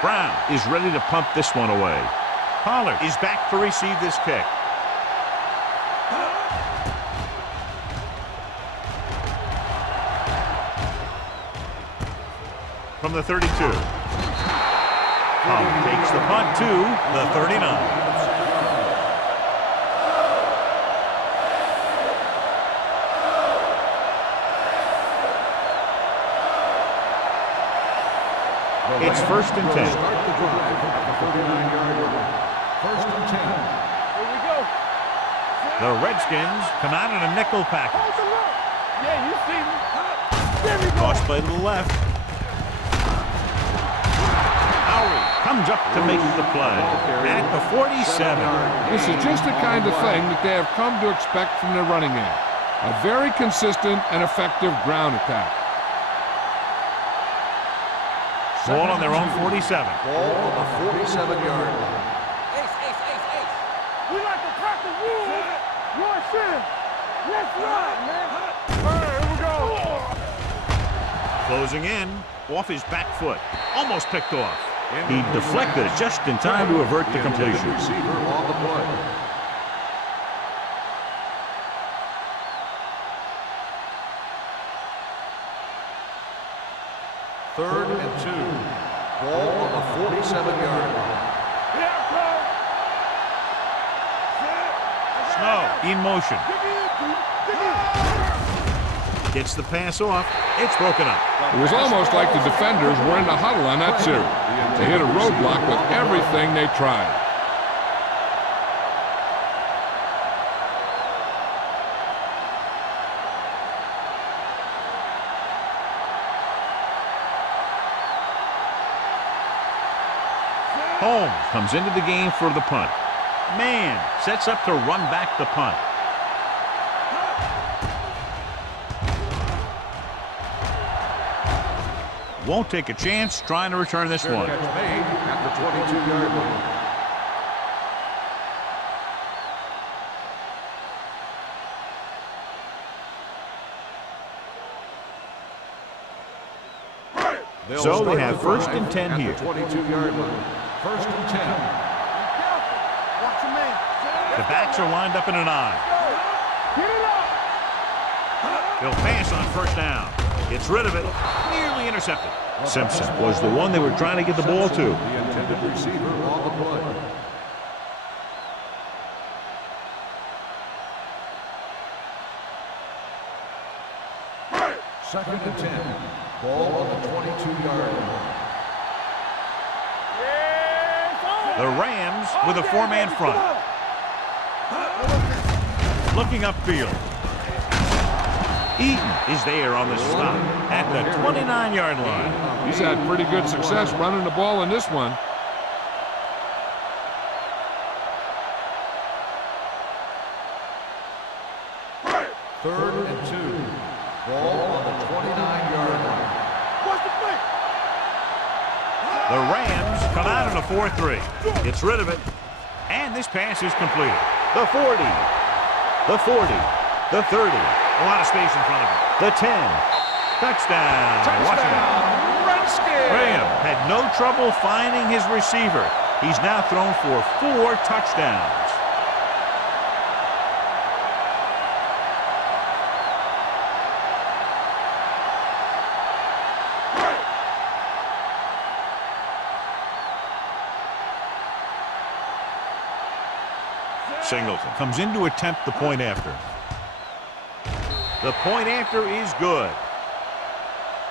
Brown is ready to pump this one away. Pollard is back to receive this kick. From the 32. Pollard takes the punt to the 39. It's first and 10. Start the drive at the 39-yard line. First and 10. Here we go. The Redskins come out in a nickel package. Yeah, you see me. There we go. Toss play to the left. Howard comes up to make the play at the 47. This is just the kind of thing that they have come to expect from their running game. A very consistent and effective ground attack. Ball on their own 47. Ball on the 47-yard line. We like to crack the rules. Rush in. Let's ride, man. All right, here we go. Closing in, off his back foot. Almost picked off. He deflected it just in time to avert the completion. Receiver on the play. Third and 2. Ball on the 47-yard line. Snow in motion. Gets the pass off. It's broken up. It was almost like the defenders were in the huddle on that series. They hit a roadblock with everything they tried. Holmes comes into the game for the punt. Man sets up to run back the punt. Won't take a chance trying to return this one. Catch made at the 22-yard line. So they have first and 10 here. 22-yard line. First and 10. Watch your man. The backs are lined up in an I. Get it up. He'll pass on first down. Gets rid of it. Nearly intercepted. Simpson was the one they were trying to get the ball to. The intended receiver on the play. Second and 10. Ball on the 22-yard line. The Rams with a four-man front. Looking upfield. Eaton is there on the stop at the 29-yard line. He's had pretty good success running the ball in this one. Third and 2. Ball on the 29-yard line. The Rams come out in a 4-3. Gets rid of it. And this pass is completed. The 40. The 40. The 30. A lot of space in front of him. The 10. Touchdown. Touchdown, Redskins! Graham had no trouble finding his receiver. He's now thrown for 4 touchdowns. Singleton comes in to attempt the point after. The point after is good.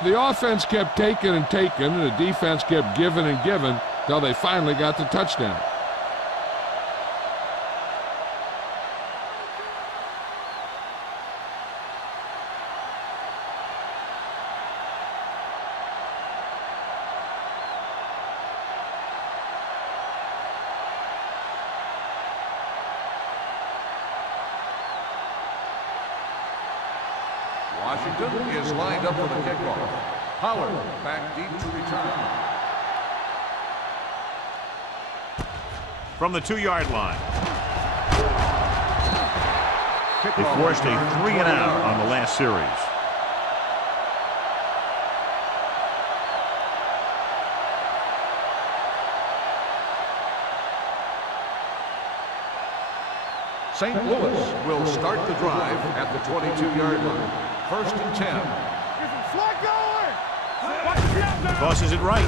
The offense kept taking and taking, and the defense kept giving and giving till they finally got the touchdown. Washington is lined up for the kickoff. Howard back deep to return. From the 2-yard line. They Kickoff forced a return, 3 and 20 out yards. on the last series. St. Louis will start the drive at the 22-yard line. First and 10. Tosses it right.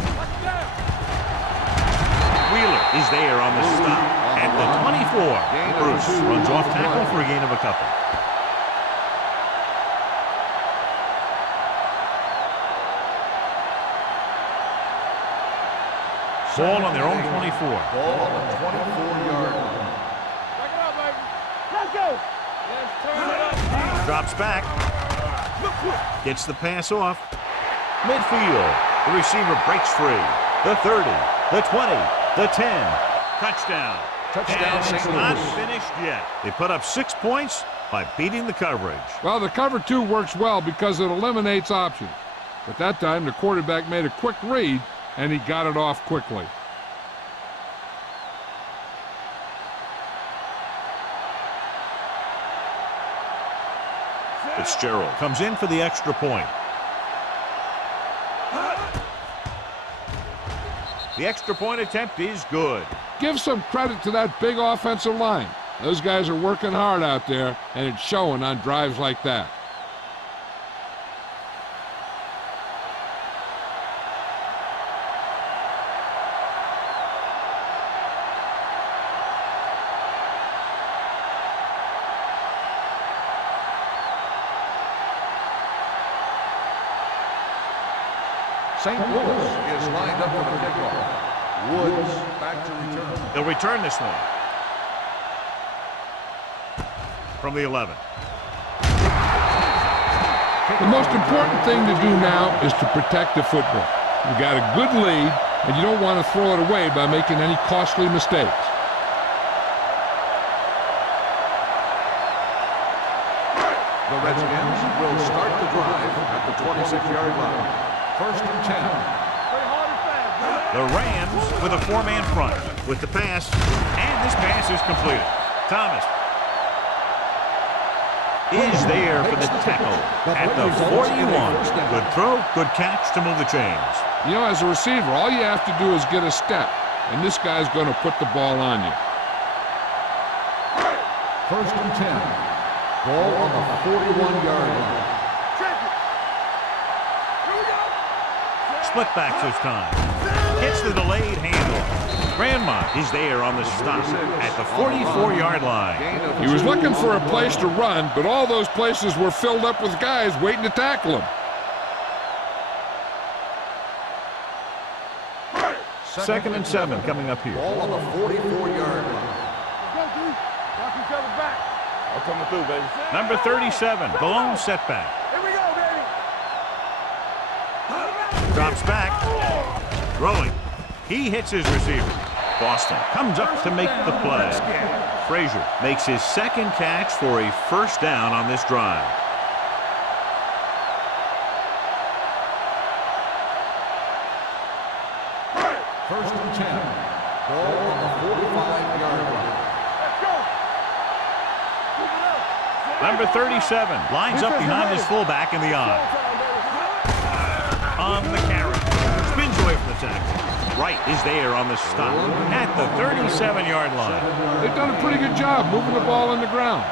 Wheeler is there on the stop at the 24. Bruce runs off tackle for a gain of a couple. Ball on their own 24. Ball on the 24-yard line. Drops back. Gets the pass off. Midfield. The receiver breaks free. The 30. The 20. The 10. Touchdown. Touchdown, And St. it's not Louis. finished yet. They put up 6 points by beating the coverage. Well, the cover 2 works well because it eliminates options. But that time, the quarterback made a quick read, and he got it off quickly. Fitzgerald comes in for the extra point. The extra point attempt is good. Give some credit to that big offensive line. Those guys are working hard out there, and it's showing on drives like that. St. Louis is lined up for the kickoff. Woods back to return. They'll return this one. From the 11. The most important thing to do now is to protect the football. You got a good lead, and you don't want to throw it away by making any costly mistakes. The Redskins will start the drive at the 26-yard line. First and 10. The Rams with a 4-man front with the pass, and this pass is completed. Thomas is there for the tackle at the 41. Good throw, good catch to move the chains. You know, as a receiver, all you have to do is get a step, and this guy's going to put the ball on you. First and 10. Ball on the 41-yard line. split backs this time. Gets the delayed handoff. Grandma is there on the stop at the 44-yard line. He was looking for a place to run, but all those places were filled up with guys waiting to tackle him. Second and 7 coming up here. Ball on the 44-yard line. Watch each other back. I'm coming through, baby. Number 37, the lone setback. Here we go, baby. Drops back. Throwing. He hits his receiver. Boston comes up to make the play. Frazier makes his second catch for a first down on this drive. First and 10. Ball on the 45-yard line. Let's go. Move it up. Number 37 lines up behind his fullback in the eye. On the carry. Spins away from the tackle. Wright is there on the stop at the 37-yard line. They've done a pretty good job moving the ball in the ground.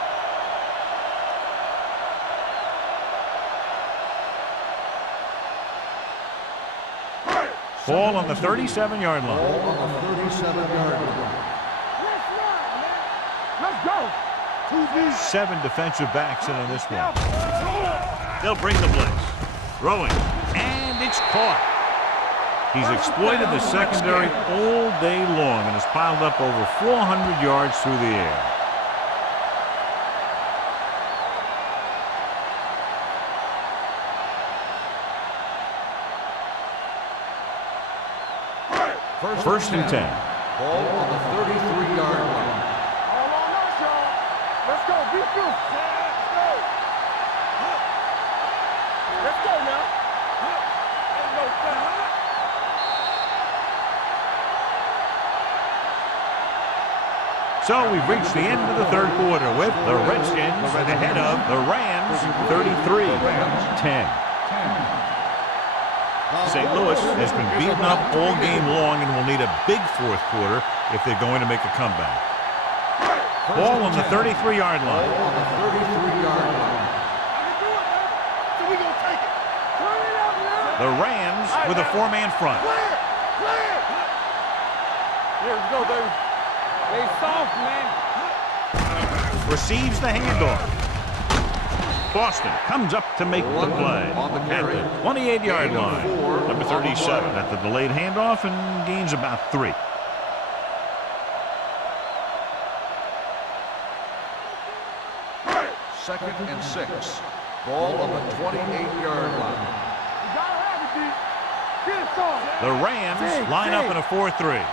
Ball on the 37-yard line. Ball on the 37-yard line. Let's go. 7 defensive backs in on this one. They'll bring the blitz. Throwing. And it's caught. He's exploited the secondary all day long and has piled up over 400 yards through the air. First and 10. Ball on the 33-yard line. All on us, y'all. Let's go. Beat you. Let's go. Let's go now. Ain't no time. So we've reached the end of the third quarter with the Redskins ahead of the Rams 33-10. St. Louis has been beaten up all game long and will need a big fourth quarter if they're going to make a comeback. Ball on the 33-yard line. Ball on the 33-yard line. So we gonna take it. Turn it up now. The Rams with a 4-man front. Clear. Clear. Here we go, baby. They soft, man. Receives the handoff. Boston comes up to make the play at the 28-yard line. Number 37 at the delayed handoff and gains about 3. Second and 6. Ball on the 28-yard line. You gotta have it, D. Get it soft. The Rams line up in a 4-3.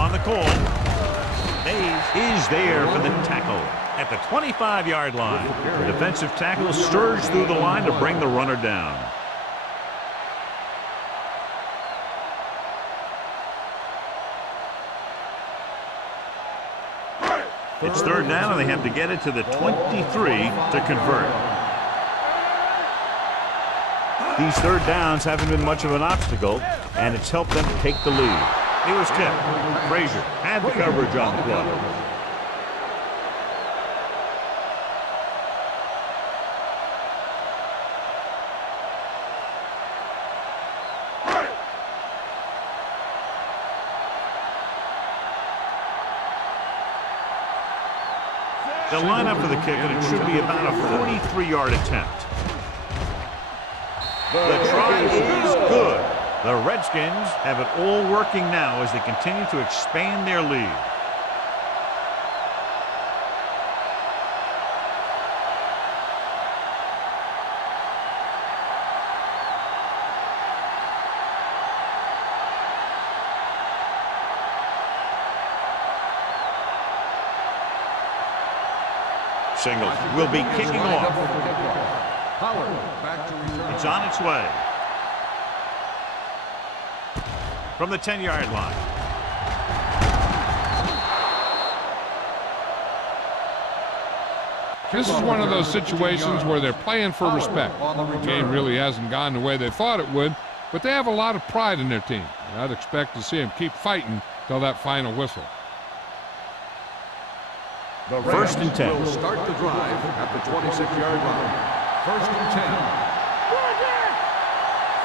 On the call. Mays is there for the tackle at the 25-yard line. The defensive tackle surged through the line to bring the runner down. It's third down, and they have to get it to the 23 to convert. These third downs haven't been much of an obstacle, and it's helped them take the lead. He was tipped. Frazier had the coverage on the play. They'll line up for the kick, and it should be about a 43-yard attempt. The try is good. The Redskins have it all working now as they continue to expand their lead. Singles will be kicking off. It's on its way. From the 10-yard line. This is one of those situations where they're playing for respect. The game really hasn't gone the way they thought it would, but they have a lot of pride in their team. And I'd expect to see them keep fighting till that final whistle. The First and 10. Will start the drive at the 26-yard line. First and 10.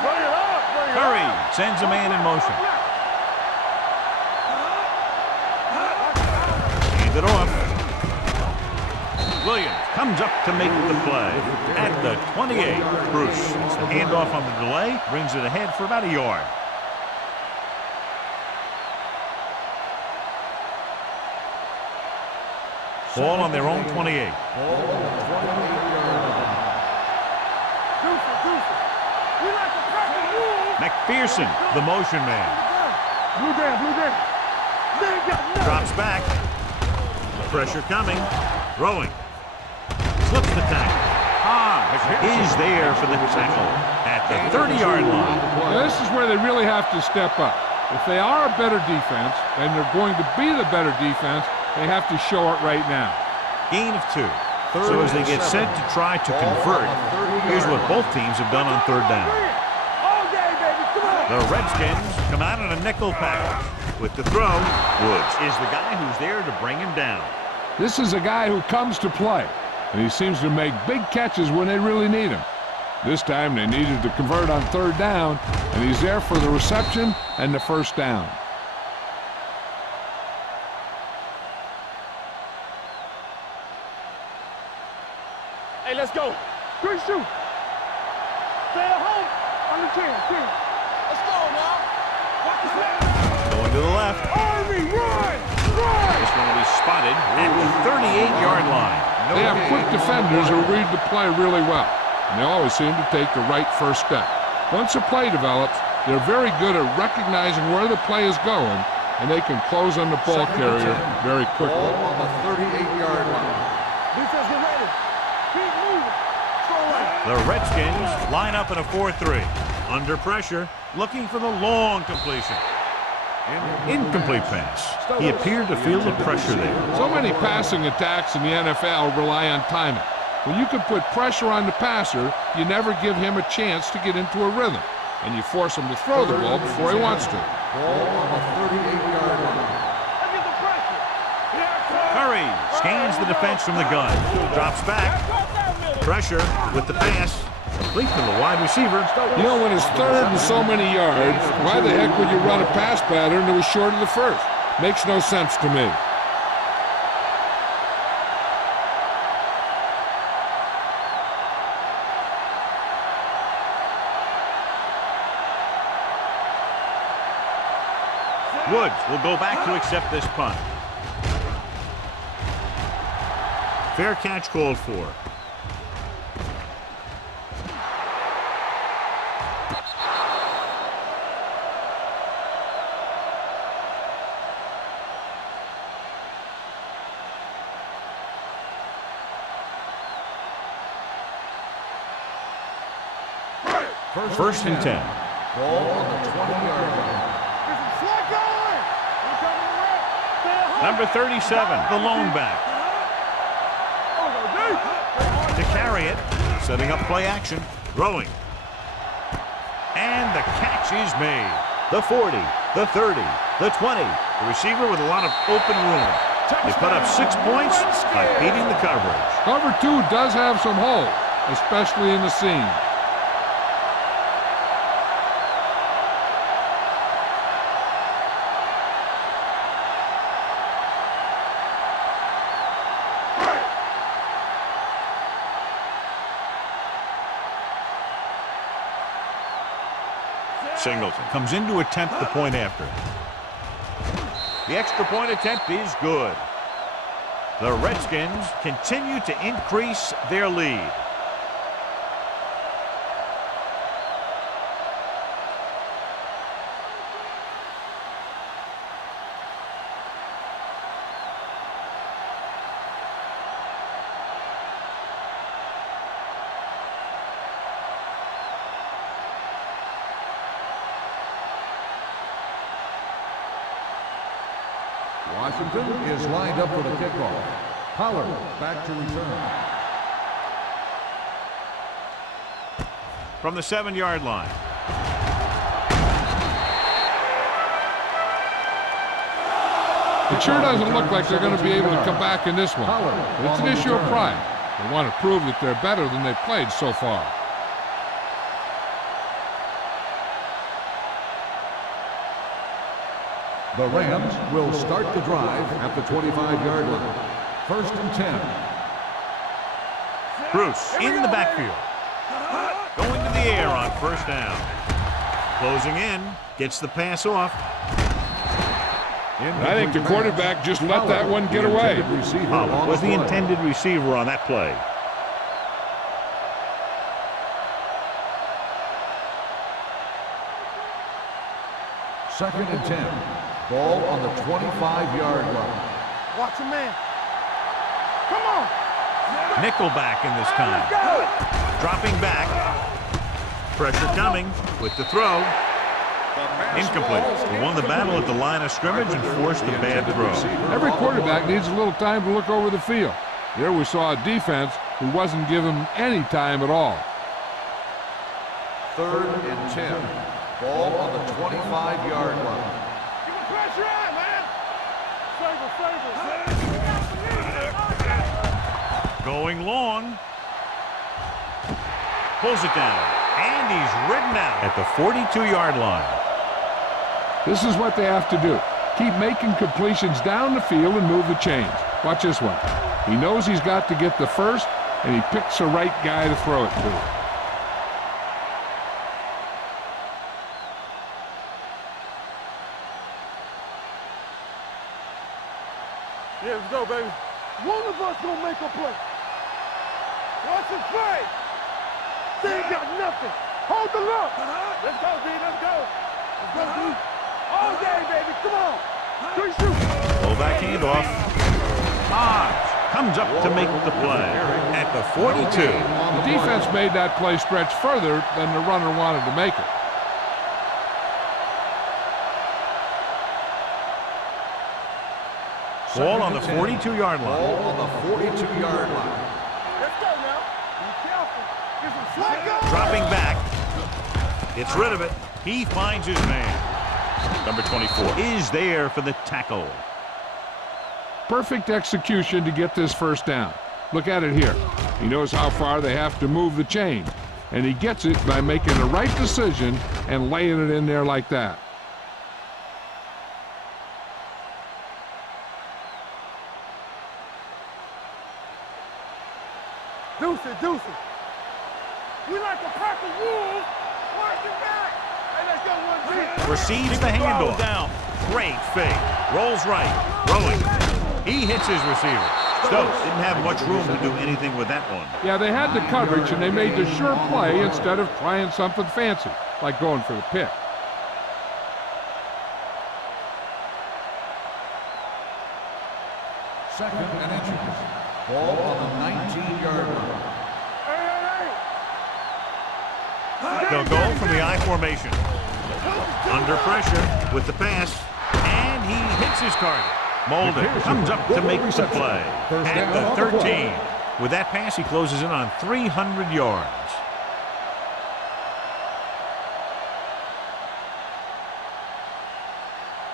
Bring it up. Bring it Curry up. sends a man in motion. Hand it off. Williams comes up to make the play. At the 28, Bruce gets the handoff on the delay, brings it ahead for about a yard. Ball on their own 28. McPherson, the motion man. Blue down. Drops back. Pressure coming. Throwing. Slips the tackle. Is there for the tackle at the 30-yard line. Now, this is where they really have to step up. If they are a better defense, and they're going to be the better defense, they have to show it right now. Gain of 2. So as they get set to try to convert, here's what both teams have done on third down. All day, baby. Come on. The Redskins come out in a nickel package. With the throw, Woods is the guy who's there to bring him down. This is a guy who comes to play, and he seems to make big catches when they really need him. This time they needed to convert on third down, and he's there for the reception and the first down. Hey, let's go. Good shoot. Stay at home on the 10. Let's go now. Going to the left. Army, run! This one will be spotted at the 38-yard line. They have quick defenders who read the play really well, and they always seem to take the right first step. Once a play develops, they're very good at recognizing where the play is going, and they can close on the ball carrier very quickly. Ball on the 38-yard line. Defense, get ready. Keep moving. Throw right. The Redskins line up in a 4-3. Under pressure, looking for the long completion. Incomplete pass. He appeared to feel the pressure there. So many passing attacks in the NFL rely on timing. When you can put pressure on the passer, you never give him a chance to get into a rhythm, and you force him to throw the ball before he wants to. Ball on the 38-yard line. Look at the pressure. Curry scans the defense from the gun. Drops back. Pressure with the pass. Complete to the wide receiver. You know, when it's third and so many yards, why the heck would you run a pass pattern that was short of the first? Makes no sense to me. Woods will go back to accept this punt. Fair catch called for. First and 10. Ball on the 20-yard line. Number 37, the lone back. To carry it, setting up play action, throwing. And the catch is made. The 40, the 30, the 20. The receiver with a lot of open room. They put up 6 points by beating the coverage. Cover 2 does have some holes, especially in the seam. Singleton comes in to attempt the point after. The extra point attempt is good. The Redskins continue to increase their lead. Washington is lined up for the kickoff. Pollard back to return. From the 7-yard line. It sure doesn't look like they're going to be able to come back in this one. But it's an issue of pride. They want to prove that they're better than they've played so far. The Rams will start the drive at the 25-yard line. 1st and 10. Bruce in the backfield. Going to the air on 1st down. Closing in. Gets the pass off. I think the quarterback just let that one get away. Pollard was the intended receiver on that play. Second and 10. Ball on the 25-yard line. Watch him, man. Come on. Nickelback in this time. Dropping back. Pressure coming with the throw. Incomplete. He won the battle at the line of scrimmage and forced a bad throw. Every quarterback needs a little time to look over the field. Here we saw a defense who wasn't given him any time at all. 3rd and 10. Ball on the 25-yard line. Keep the pressure on, man. Save it. Going long. Pulls it down. And he's ridden out at the 42-yard line. This is what they have to do. Keep making completions down the field and move the chains. Watch this one. He knows he's got to get the first, and he picks the right guy to throw it to. Yeah, let's go, baby. One of us gonna make a play. Watch him play. They ain't got nothing. Hold the look. Let's go, D. Let's go. Let's go, D. All day, baby. Come on. 3 shoot. Fullback handoff. Hodge comes up to make the play at the 42. The defense made that play stretch further than the runner wanted to make it. Ball on the 42-yard line. Ball on the 42-yard line. Let's go now. Be careful. Get some slack up. Dropping back. Gets rid of it. He finds his man. Number 24 is there for the tackle. Perfect execution to get this 1st down. Look at it here. He knows how far they have to move the chain, and he gets it by making the right decision and laying it in there like that. Deuce it, deuce it. We like a pack of wolves. Watch your back. Hey, let's go, 1G. Receives the handoff. Down. Great fake. Rolls right. Throwing. He hits his receiver. Stokes didn't have much room to do anything with that one. Yeah, they had the coverage, and they made the sure play instead of trying something fancy, like going for the pick. Second and inches. Ball on the 19-yard line. They'll go from the I formation. Under pressure with the pass. And he hits his target. Molden comes up to make the play at the 13. With that pass, he closes in on 300 yards.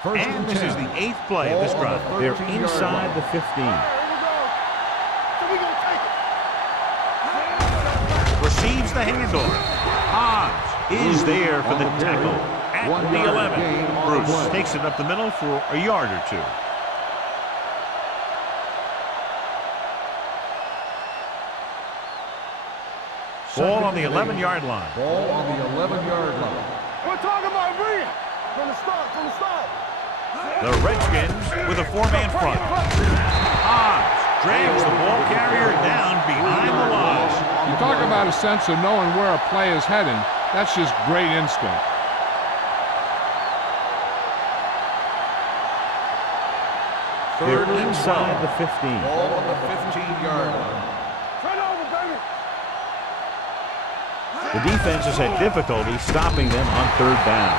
And this is the 8th play of this drive. They're inside the 15. Receives the handoff. Hodge is there for the tackle at the 11. Bruce takes it up the middle for a yard or two. Ball on the 11-yard line. Ball on the 11-yard line. We're talking about Rhea. From the start, from the start. The Redskins with a 4-man front. Hodge drags the ball carrier down behind the line. You talk about a sense of knowing where a play is heading. That's just great instinct. They're inside the 15. Ball on the 15-yard line. Turn over, baby. The defense has had difficulty stopping them on 3rd down.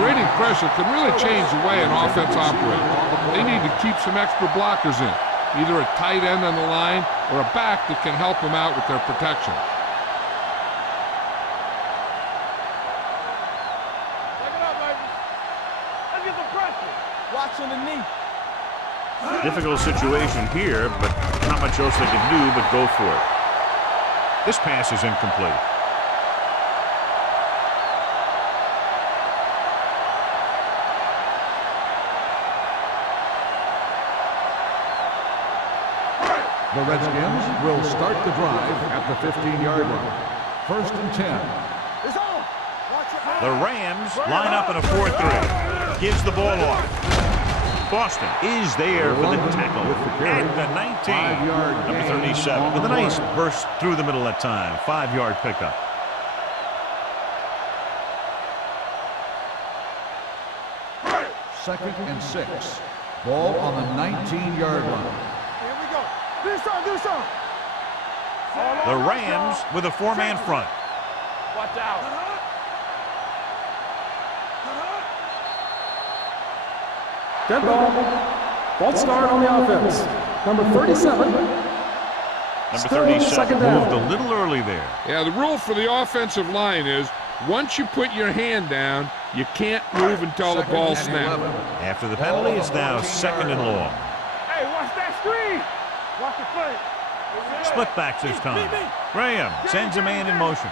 Creating pressure can really change the way an offense operates. They need to keep some extra blockers in, either a tight end on the line or a back that can help them out with their protection. Take it up, baby. Let's get some pressure. Watch on the knee. Difficult situation here, but not much else they can do but go for it. This pass is incomplete. The Redskins will start the drive at the 15-yard line. First and 10. It's on. Watch your eye. The Rams line up in a 4-3. Gives the ball off. Boston is there for the tackle at the 19. 5-yard Number gain 37 on with a the nice play. burst through the middle that time. 5-yard pickup. Second and 6. Ball on the 19-yard line. Here we go. Do some. The Rams with a 4-man front. Watch out. Dead ball. False start on the offense. Number 37. Number Still 37 second down. moved a little early there. Yeah, the rule for the offensive line is once you put your hand down, you can't move until the ball snaps. After the penalty, it's now second and long. Hey, watch that screen. Watch the play. Split backs this time. Graham sends a man in motion.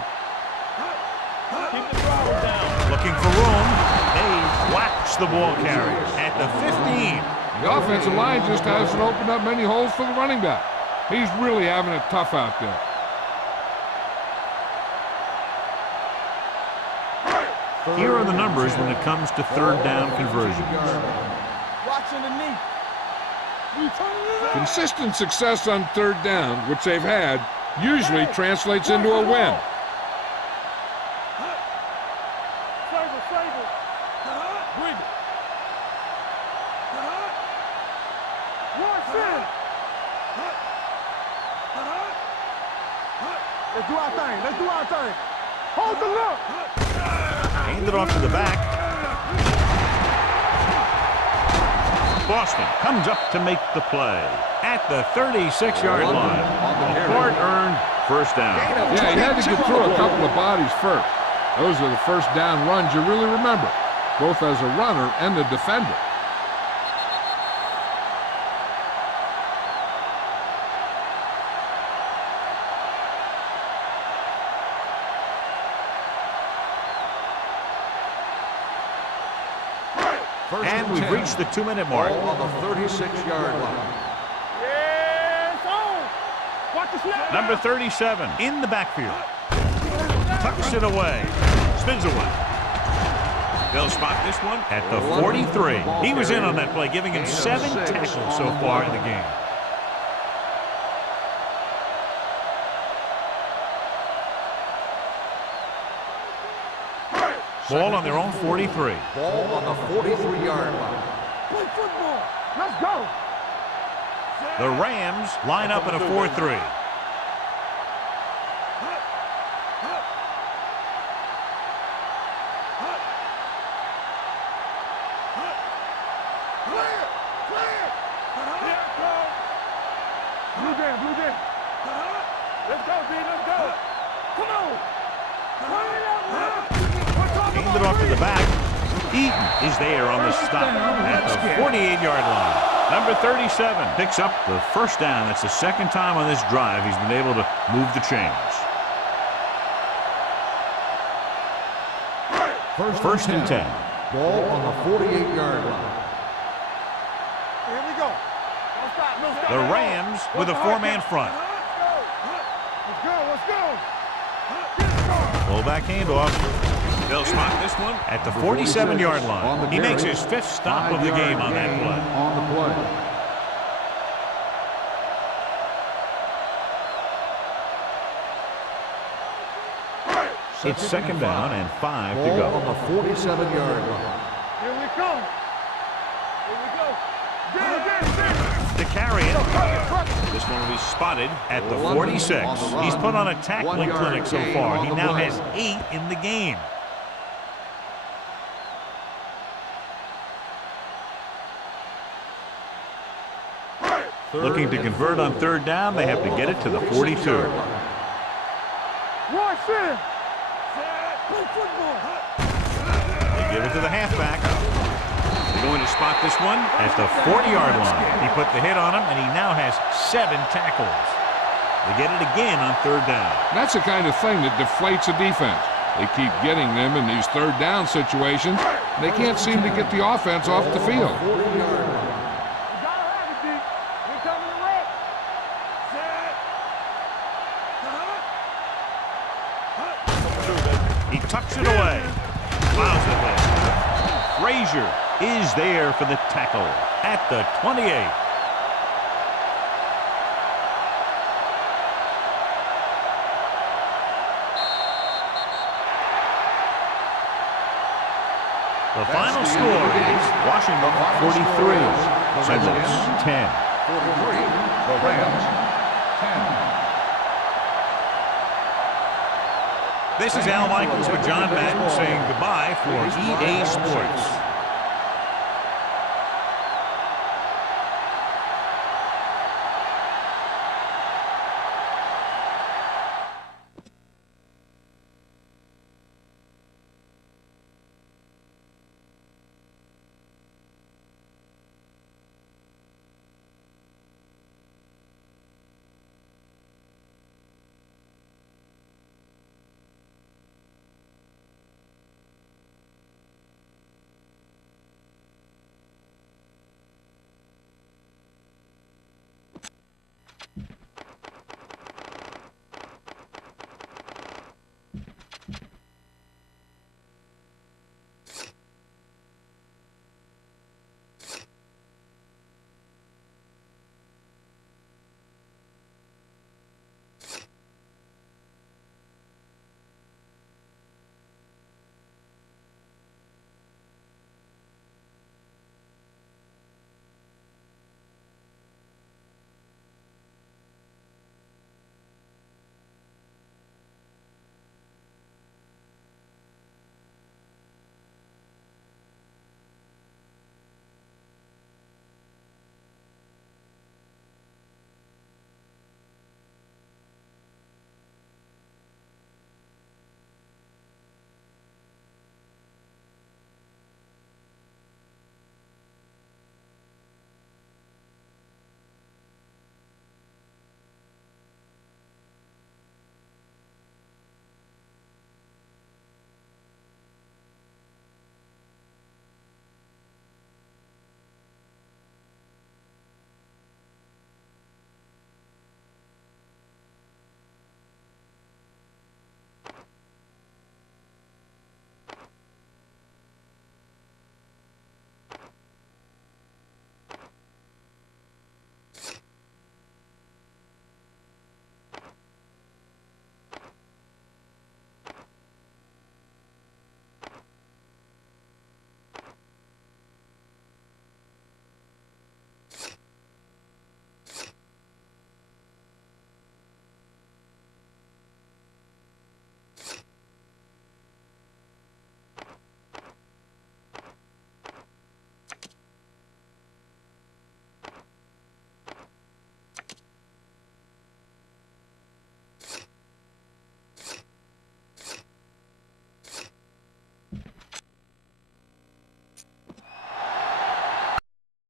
Keep the throttle down. Looking for room. They whacks the ball carrier at the 15. The offensive line just hasn't opened up many holes for the running back. He's really having it tough out there. Here are the numbers when it comes to third down conversions. Watching the knee. Consistent success on third down, which they've had, usually translates into a win. Favor. Breathe. Watch it. Let's do our thing. Hold the look. Hand it off to the back. Boston comes up to make the play at the 36-yard line. A hard-earned first down. Yeah, he had to get through a couple of bodies first. Those are the first down runs you really remember, both as a runner and a defender. And we've reached the 2-minute mark. Ball on the 36-yard line. Yes, on. Watch the snap. Number 37 in the backfield. Tucks it away. Spins away. They'll spot this one at the 43. He was in on that play, giving him 7 tackles so far in the game. Ball on their own 43. Ball on the 43-yard line. Play football. Let's go. The Rams line up in a 4-3. Blue Jam. Let's go, B. Let's go. Come on. Hand it off to the back. Eaton is there on the stop at the 48-yard line. Number 37 picks up the first down. That's the second time on this drive he's been able to move the chains. First and 10. Ball on the 48-yard line. Here we go. Don't stop. The Rams with a 4-man front. Let's go. Fullback handoff. They'll spot this one at the 47-yard line. He makes his 5th stop of the game on that play. On the play. It's second down and 5 to Ball go. on the 47-yard line. Here we come. To carry it. This one will be spotted at the 46. He's put on a tackling clinic so far. He now has 8 in the game. Looking to convert on third down, they have to get it to the 42. Watch it. Play football. They give it to the halfback. They're going to spot this one at the 40-yard line. He put the hit on him, and he now has 7 tackles. They get it again on third down. That's the kind of thing that deflates a defense. They keep getting them in these third down situations. They can't seem to get the offense off the field. He tucks it away. Plows it in. Frazier is there for the tackle at the 28. The final score is Washington 43, St. Louis 10. 43, the Rams 10. This is Al Michaels with John Madden saying goodbye for EA Sports.